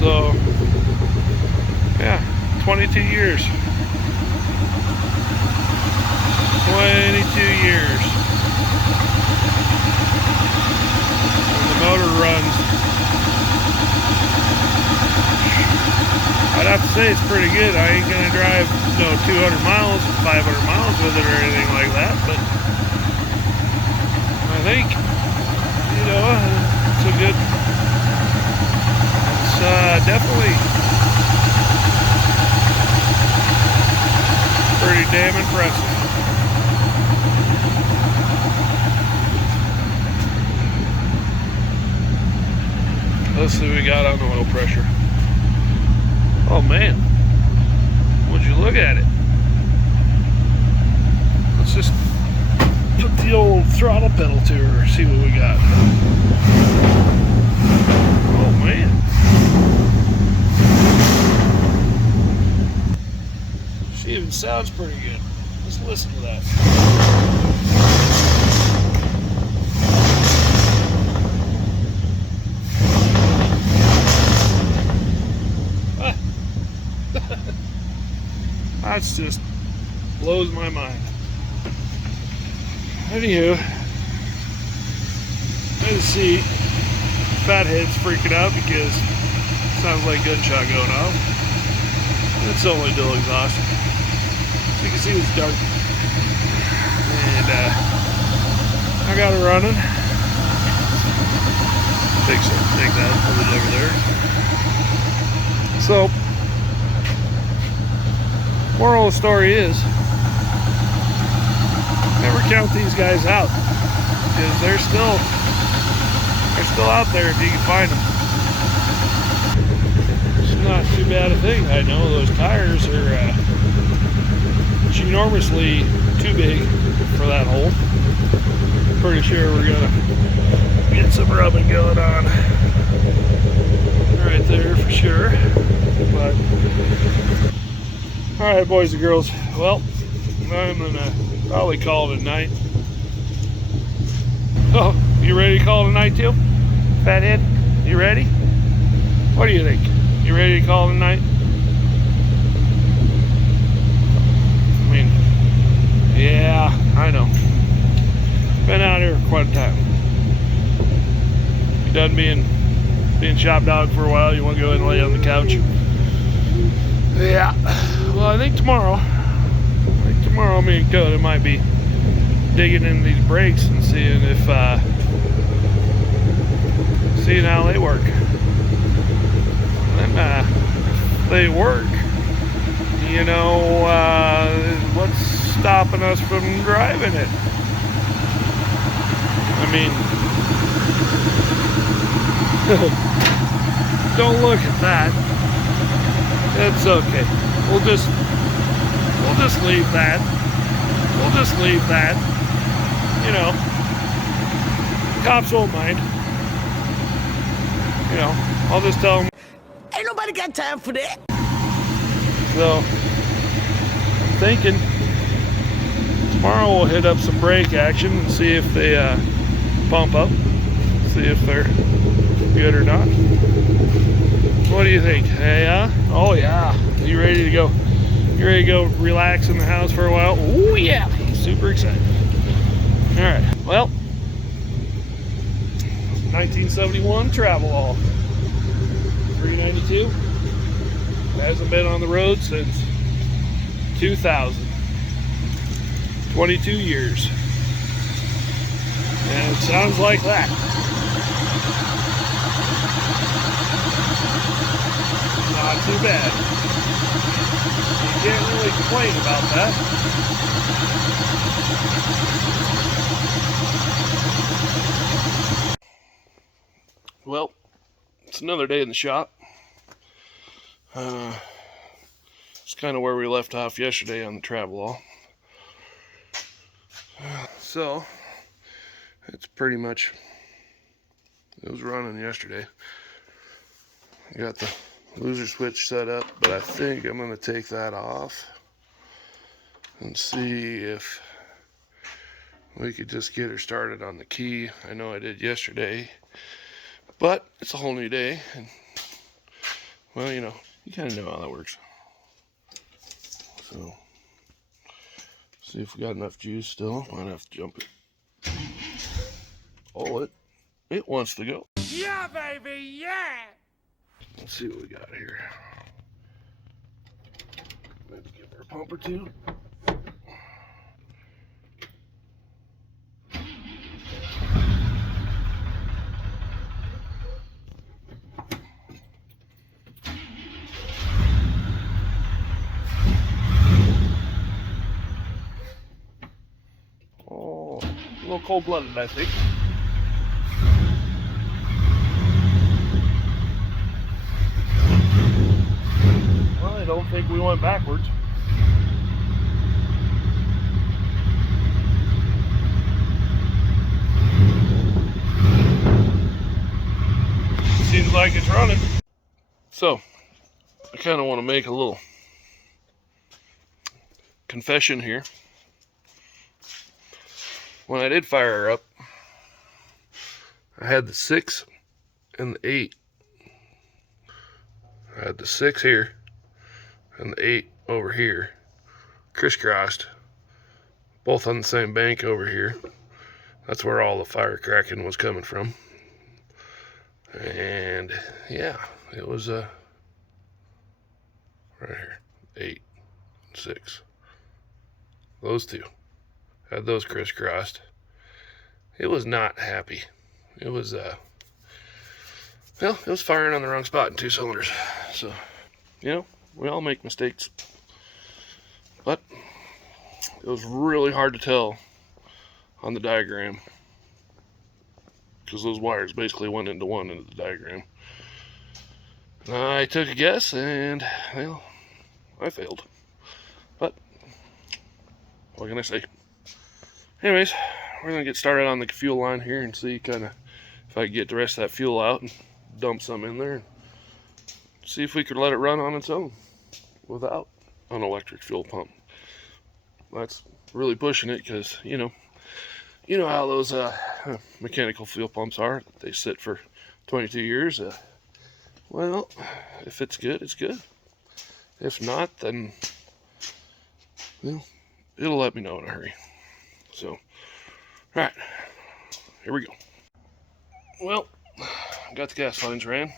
So, yeah, 22 years. 22 years. And the motor runs. I'd have to say it's pretty good. I ain't gonna drive, 200 miles, 500 miles with it or anything like that, but I think, it's a good, it's definitely pretty damn impressive. Let's see what we got on the oil pressure. Oh man, would you look at it? Let's just put the old throttle pedal to her, see what we got. Oh man. She even sounds pretty good. Let's listen to that. That's just blows my mind. Anywho, I see Fathead's freaking out because it sounds like gunshot going off. It's only dual exhaust. You can see it's dark. And I got it running. Take that, put it over there. So moral of the story is, never count these guys out, because they're still out there if you can find them. It's not too bad a thing. I know those tires are enormously too big for that hole. Pretty sure we're gonna get some rubbing going on right there for sure. But alright, boys and girls, well, I'm gonna probably call it a night. Oh, you ready to call it a night too? Fathead, you ready? What do you think? You ready to call it a night? I mean, yeah, I know. Been out here for quite a time. You done being shop dog for a while, you want to go ahead and lay on the couch? Yeah. Well, I think tomorrow me and Coda might be digging in these brakes and seeing if seeing how they work. And then if they work, what's stopping us from driving it? I mean, don't look at that. It's okay. We'll just leave that. We'll just leave that. Cops won't mind. I'll just tell them. Ain't nobody got time for that. So, I'm thinking tomorrow we'll hit up some brake action and see if they pump up. See if they're good or not. What do you think? Hey, oh yeah. You ready to go? You ready to go relax in the house for a while? Oh yeah. Super excited. All right. Well, 1971 Travelall 392. Hasn't been on the road since 2000. 22 years. And it sounds like that. Not too bad. You can't really complain about that. Well, it's another day in the shop. It's kind of where we left off yesterday on the Travelall. So, it's pretty much, it was running yesterday. I got the loser switch set up, but I think I'm going to take that off and see if we could just get her started on the key. I know I did yesterday, but it's a whole new day. And, well, you know, you kind of know how that works. So, see if we got enough juice still. Might have to jump it. Oh, it wants to go. Yeah, baby, yeah! Let's see what we got here. Maybe give her a pump or two. Oh, a little cold-blooded, I think. Well, I don't think we went backwards. Seems like it's running. So, I kind of want to make a little confession here. When I did fire her up, I had the 6 and the 8. I had the 6 here and the 8 over here, crisscrossed, both on the same bank over here. That's where all the fire cracking was coming from. And yeah, it was right here, 8, 6. Those two had those crisscrossed. It was not happy. It was well, it was firing on the wrong spot in 2 cylinders. So, you know, we all make mistakes. But it was really hard to tell on the diagram, because those wires basically went into one into the diagram. I took a guess and, well, I failed. But what can I say? Anyways, we're gonna get started on the fuel line here and see kind of if I can get the rest of that fuel out and dump some in there and see if we could let it run on its own without an electric fuel pump. That's really pushing it, because you know how those mechanical fuel pumps are. They sit for 22 years. Well, if it's good, it's good. If not, then, well, it'll let me know in a hurry. So, alright, here we go. Well, got the gas lines ran.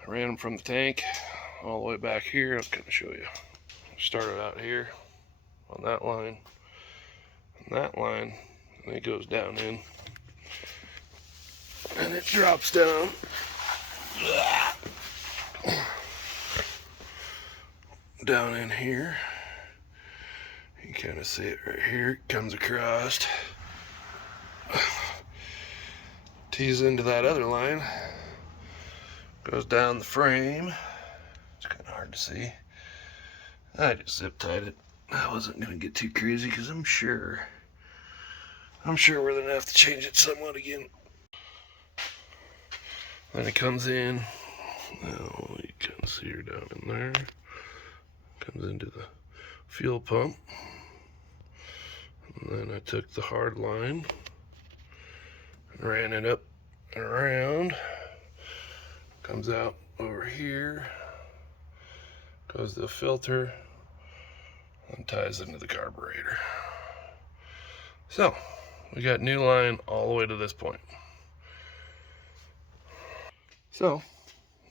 I ran them from the tank all the way back here. I'll kind of show you. Started out here on that line, and that line, and it goes down in, and it drops down. Down in here. You can kind of see it right here. It comes across, tees into that other line, goes down the frame. It's kind of hard to see. I just zip tied it. I wasn't going to get too crazy, because I'm sure we're going to have to change it somewhat again. Then it comes in. Oh, you can see her down in there. Comes into the fuel pump. And then I took the hard line and ran it up and around. Comes out over here. Goes to the filter. And ties into the carburetor. So, we got new line all the way to this point. So,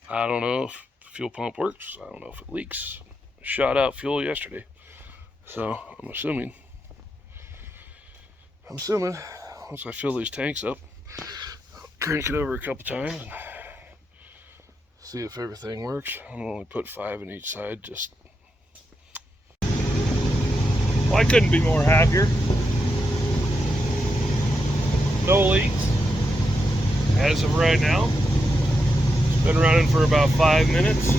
I don't know if the fuel pump works. I don't know if it leaks. I shot out fuel yesterday. So, I'm assuming once I fill these tanks up, I'll crank it over a couple times and see if everything works. I'm gonna only put 5 in each side, just. Well, I couldn't be more happier. No leaks as of right now. It's been running for about 5 minutes.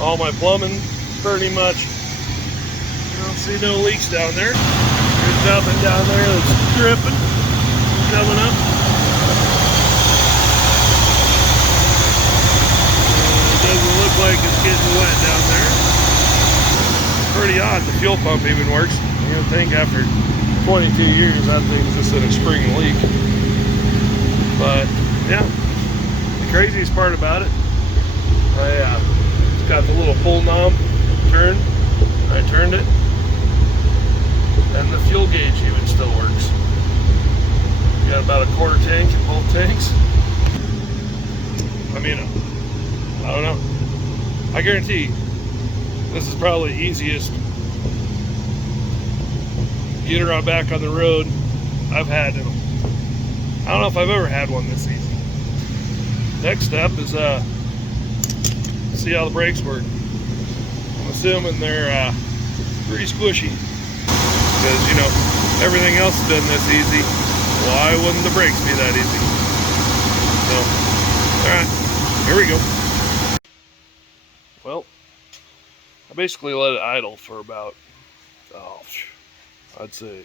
All my plumbing, pretty much. I don't see no leaks down there. There's nothing down there that's dripping, coming up. It doesn't look like it's getting wet down there. Pretty odd, the fuel pump even works. You're gonna think after 22 years that thing's just in a spring leak. But yeah, the craziest part about it, it's got the little pull knob turn. I turned it, and the fuel gauge even still works. You got about a quarter tank in both tanks. I mean, I don't know. I guarantee this is probably the easiest get her back on the road I've had. I don't know if I've ever had one this easy. Next step is see how the brakes work. I'm assuming they're pretty squishy, because you know everything else has been this easy. Why wouldn't the brakes be that easy? So, all right, here we go. Well, I basically let it idle for about, I'd say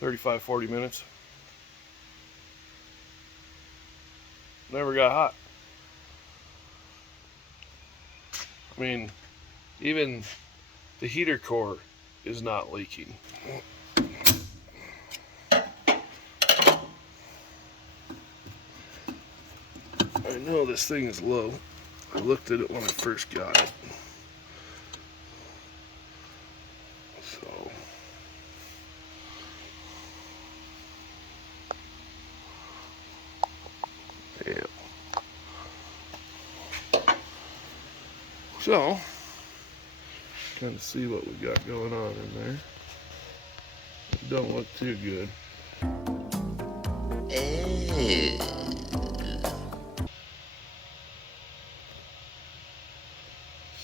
35-40 minutes. Never got hot. I mean, even the heater core is not leaking. I know this thing is low. I looked at it when I first got it. So yeah. So kind of see what we got going on in there. It don't look too good.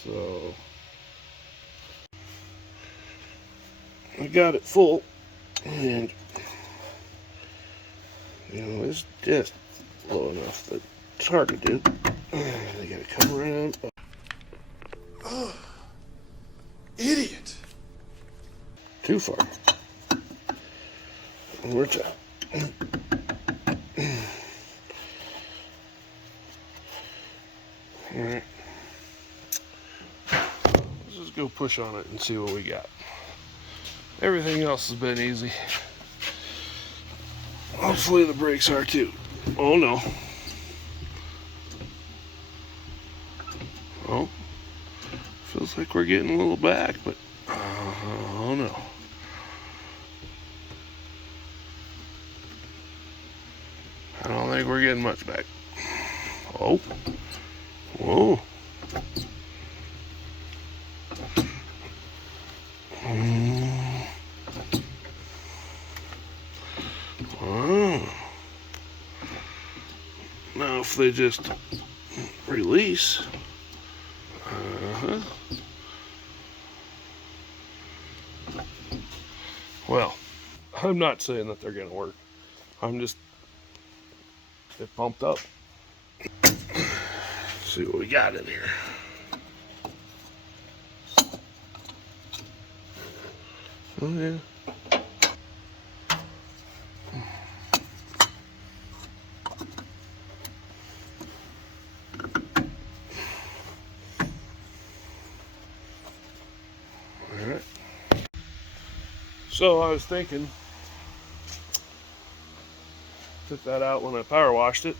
So I got it full, and you know it's just low enough that it's hard to do. I gotta come around. Oh, idiot! Too far. One more time. All right. Let's just go push on it and see what we got. Everything else has been easy. Hopefully the brakes are too. Oh no. Oh. Feels like we're getting a little back, but oh no. I don't think we're getting much back. Oh. Whoa. Wow. Now if they just release. Well, I'm not saying that they're gonna work. I'm just, it pumped up. See what we got in here. Oh yeah. Alright. So I was thinking, took that out when I power washed it.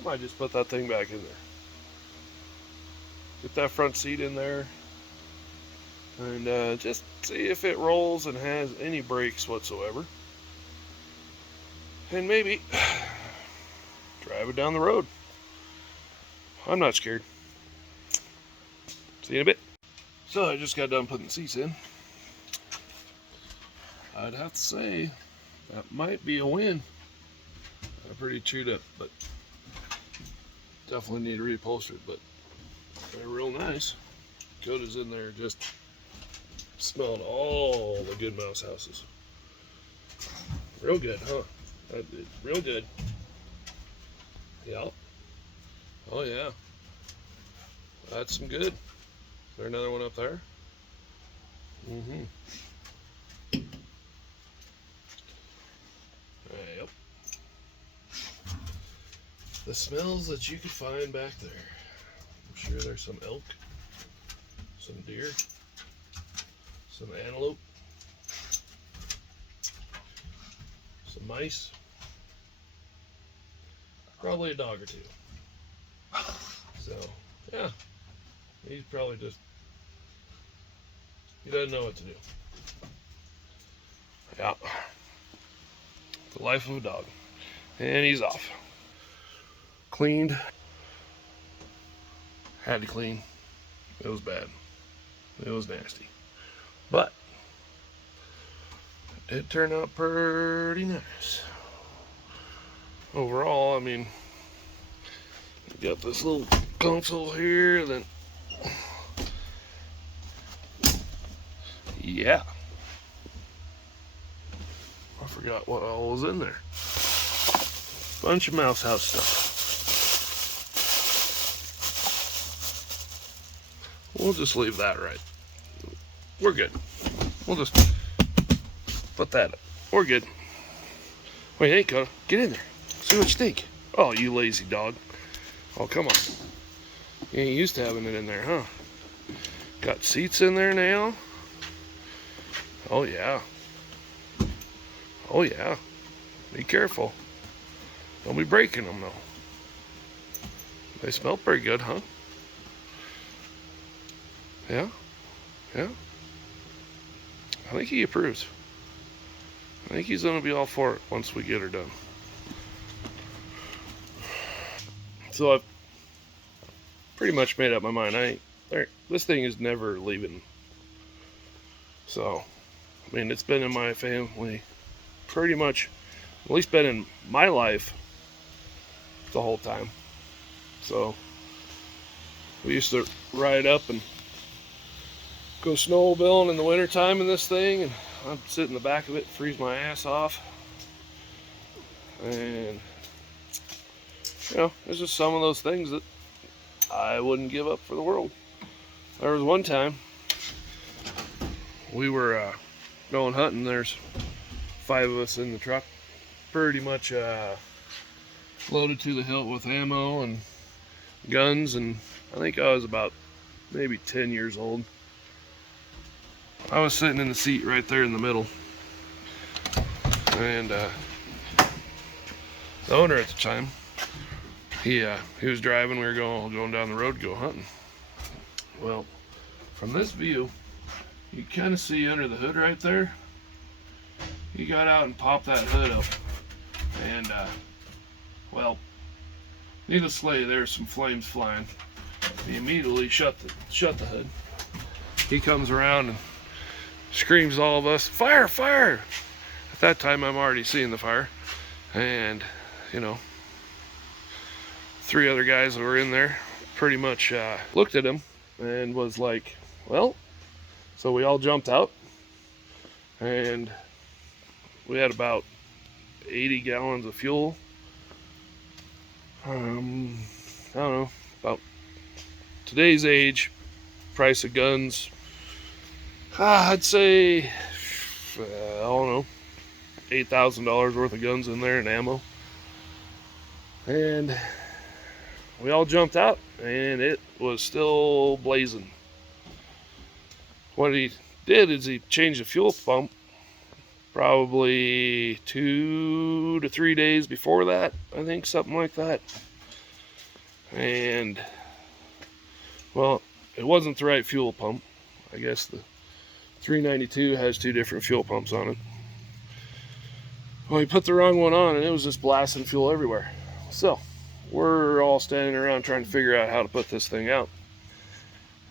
I might just put that thing back in there. Get that front seat in there. And just see if it rolls and has any brakes whatsoever. And maybe drive it down the road. I'm not scared. See you in a bit. So I just got done putting the seats in. I'd have to say that might be a win. They're pretty chewed up, but definitely need to reupholster it, but they're real nice. Coda's in there just smelling all the good mouse houses. Real good, huh? Real good. Yep. Oh yeah. That's some good. Is there another one up there? Mm-hmm. Yep. The smells that you could find back there. I'm sure there's some elk, some deer, some antelope, some mice, probably a dog or two. So, yeah, he's probably just, he doesn't know what to do. Yeah, the life of a dog. And he's off. Cleaned. Had to clean. It was bad. It was nasty. But it turned out pretty nice. Overall, I mean, you got this little console here, then yeah. I forgot what all was in there. Bunch of mouse house stuff. We'll just leave that right. We're good. We'll just put that up. We're good. Wait, ain't gonna get in there. See what you think. Oh, you lazy dog. Oh, come on. You ain't used to having it in there, huh? Got seats in there now. Oh, yeah. Oh, yeah. Be careful. Don't be breaking them, though. They smell pretty good, huh? Yeah? Yeah? I think he approves. I think he's gonna be all for it once we get her done. So I've pretty much made up my mind. This thing is never leaving. So, I mean, it's been in my family pretty much, at least been in my life the whole time. So, we used to ride up and go snowmobiling in the wintertime in this thing, and I'd sit in the back of it and freeze my ass off. And, you know, it's just some of those things that I wouldn't give up for the world. There was one time we were going hunting. There's 5 of us in the truck, pretty much loaded to the hilt with ammo and guns, and I think I was about maybe 10 years old. I was sitting in the seat right there in the middle, and the owner at the time, he was driving. We were going down the road to go hunting. Well, from this view, you kind of see under the hood right there. He got out and popped that hood up, and well, needless to say, there's some flames flying. He immediately shut the hood. He comes around and screams to all of us, "Fire! Fire!" At that time, I'm already seeing the fire, and you know, 3 other guys that were in there pretty much looked at him and was like, well, so we all jumped out, and we had about 80 gallons of fuel. I don't know, about today's age, price of guns, I'd say, I don't know, $8,000 worth of guns in there and ammo. And we all jumped out, and it was still blazing. What he did is he changed the fuel pump probably 2 to 3 days before that, I think, something like that. And, well, it wasn't the right fuel pump. I guess the 392 has 2 different fuel pumps on it. Well, he put the wrong one on, and it was just blasting fuel everywhere. So, we're all standing around trying to figure out how to put this thing out.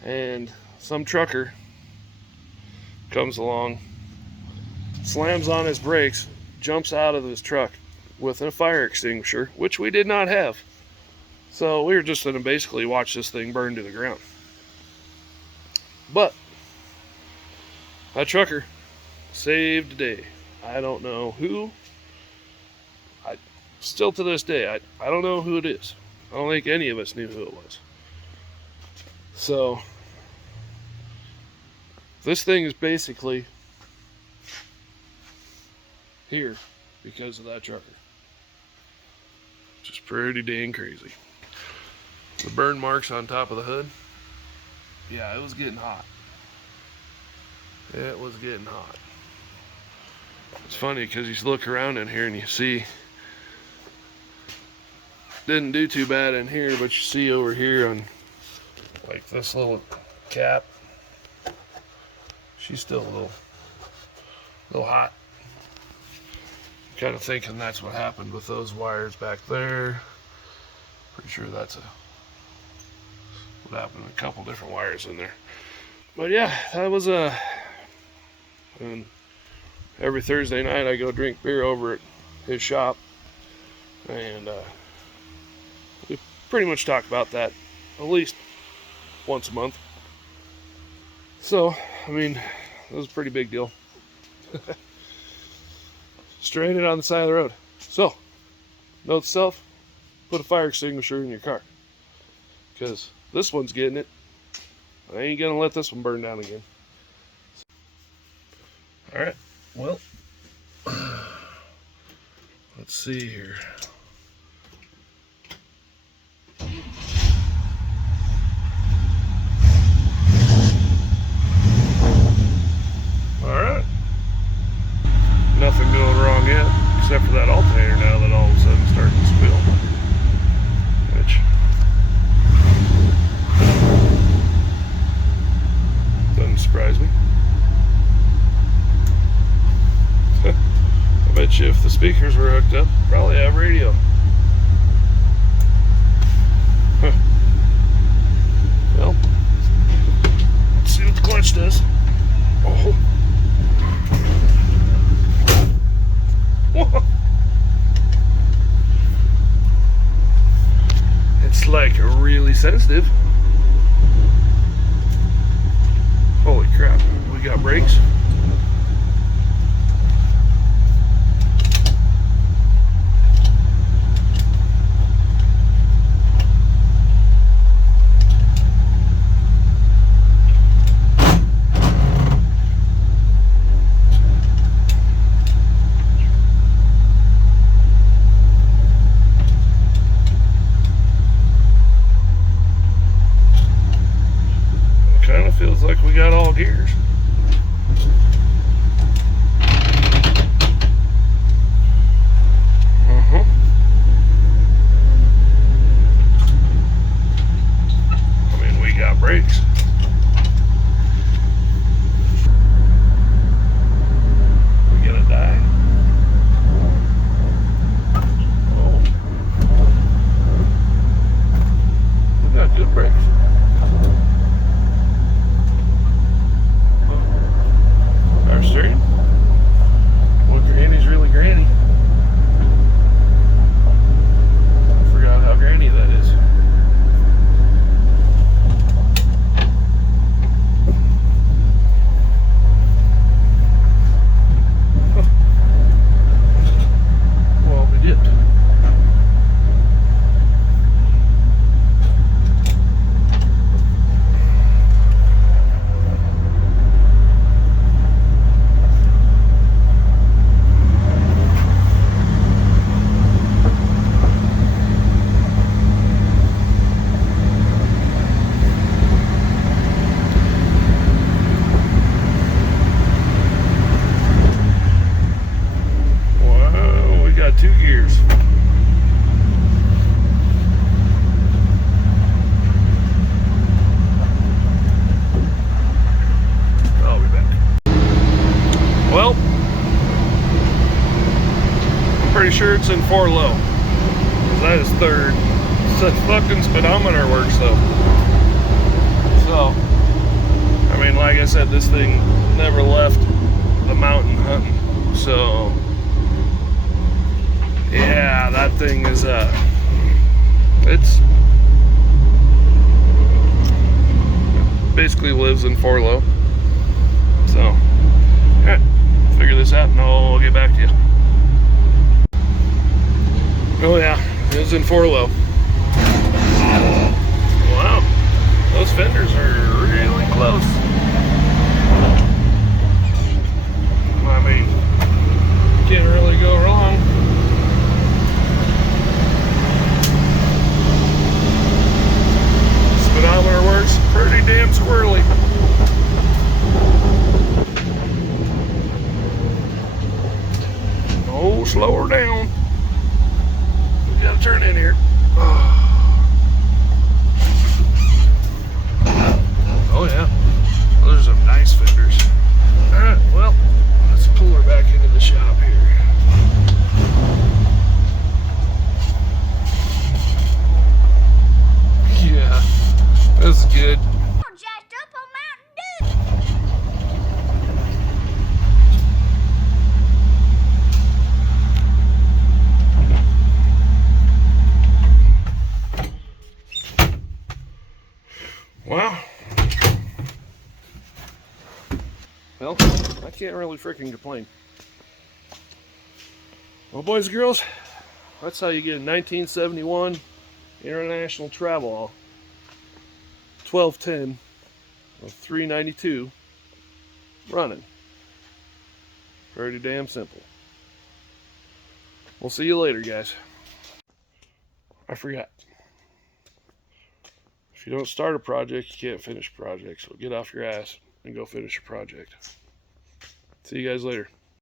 And some trucker comes along, slams on his brakes, jumps out of his truck with a fire extinguisher, which we did not have. So we were just going to basically watch this thing burn to the ground. But that trucker saved the day. I don't know who. Still to this day, I don't know who it is. I don't think any of us knew who it was. So, this thing is basically here because of that trucker. Which is pretty dang crazy. The burn marks on top of the hood. Yeah, it was getting hot. It was getting hot. It's funny because you look around in here and you see, didn't do too bad in here, but you see over here on like this little cap, she's still a little hot. Kind of thinking that's what happened with those wires back there. Pretty sure that's what happened. A couple different wires in there. But yeah, that was and every Thursday night I go drink beer over at his shop, and we pretty much talk about that at least once a month. So, I mean, that was a pretty big deal. Stranded on the side of the road. So, note to self, put a fire extinguisher in your car. Because this one's getting it. I ain't gonna let this one burn down again. Alright, well, let's see here. Alright. Nothing going wrong yet, except for that alternator now that all of a sudden starting to squeal. Which doesn't surprise me. I bet you if the speakers were hooked up, probably have radio. Huh. Well, let's see what the clutch does. Oh. Whoa. It's like really sensitive. Holy crap, we got brakes. Feels like we got all gears. I mean, we got brakes. We gonna die? Oh. We got good brakes. Steering. Well, granny's really granny. I forgot how granny that is. Huh. Well, we did. Two gears. I'll be back. Well, I'm pretty sure it's in 4 low. That is 3rd. Such fucking speedometer works though. So, I mean, like I said, this thing never left the mountain hunting. So, yeah, that thing is, it's basically lives in 4 low. So, alright, figure this out and I'll get back to you. was in 4 low. Wow, those fenders are really close. I mean, can't really go wrong. Speedometer works pretty damn squirrely. Oh, slow her down. We gotta turn in here. Oh yeah, those are some nice fenders. Alright, well, let's pull her back into the shop here. Yeah, this is good. Jacked up on Mountain Wow. Well, I can't really freaking complain. Well, boys and girls, that's how you get a 1971 International Travelall 1210 with 392 running. Pretty damn simple. We'll see you later, guys. I forgot. If you don't start a project, you can't finish a project. So get off your ass and go finish a project. See you guys later.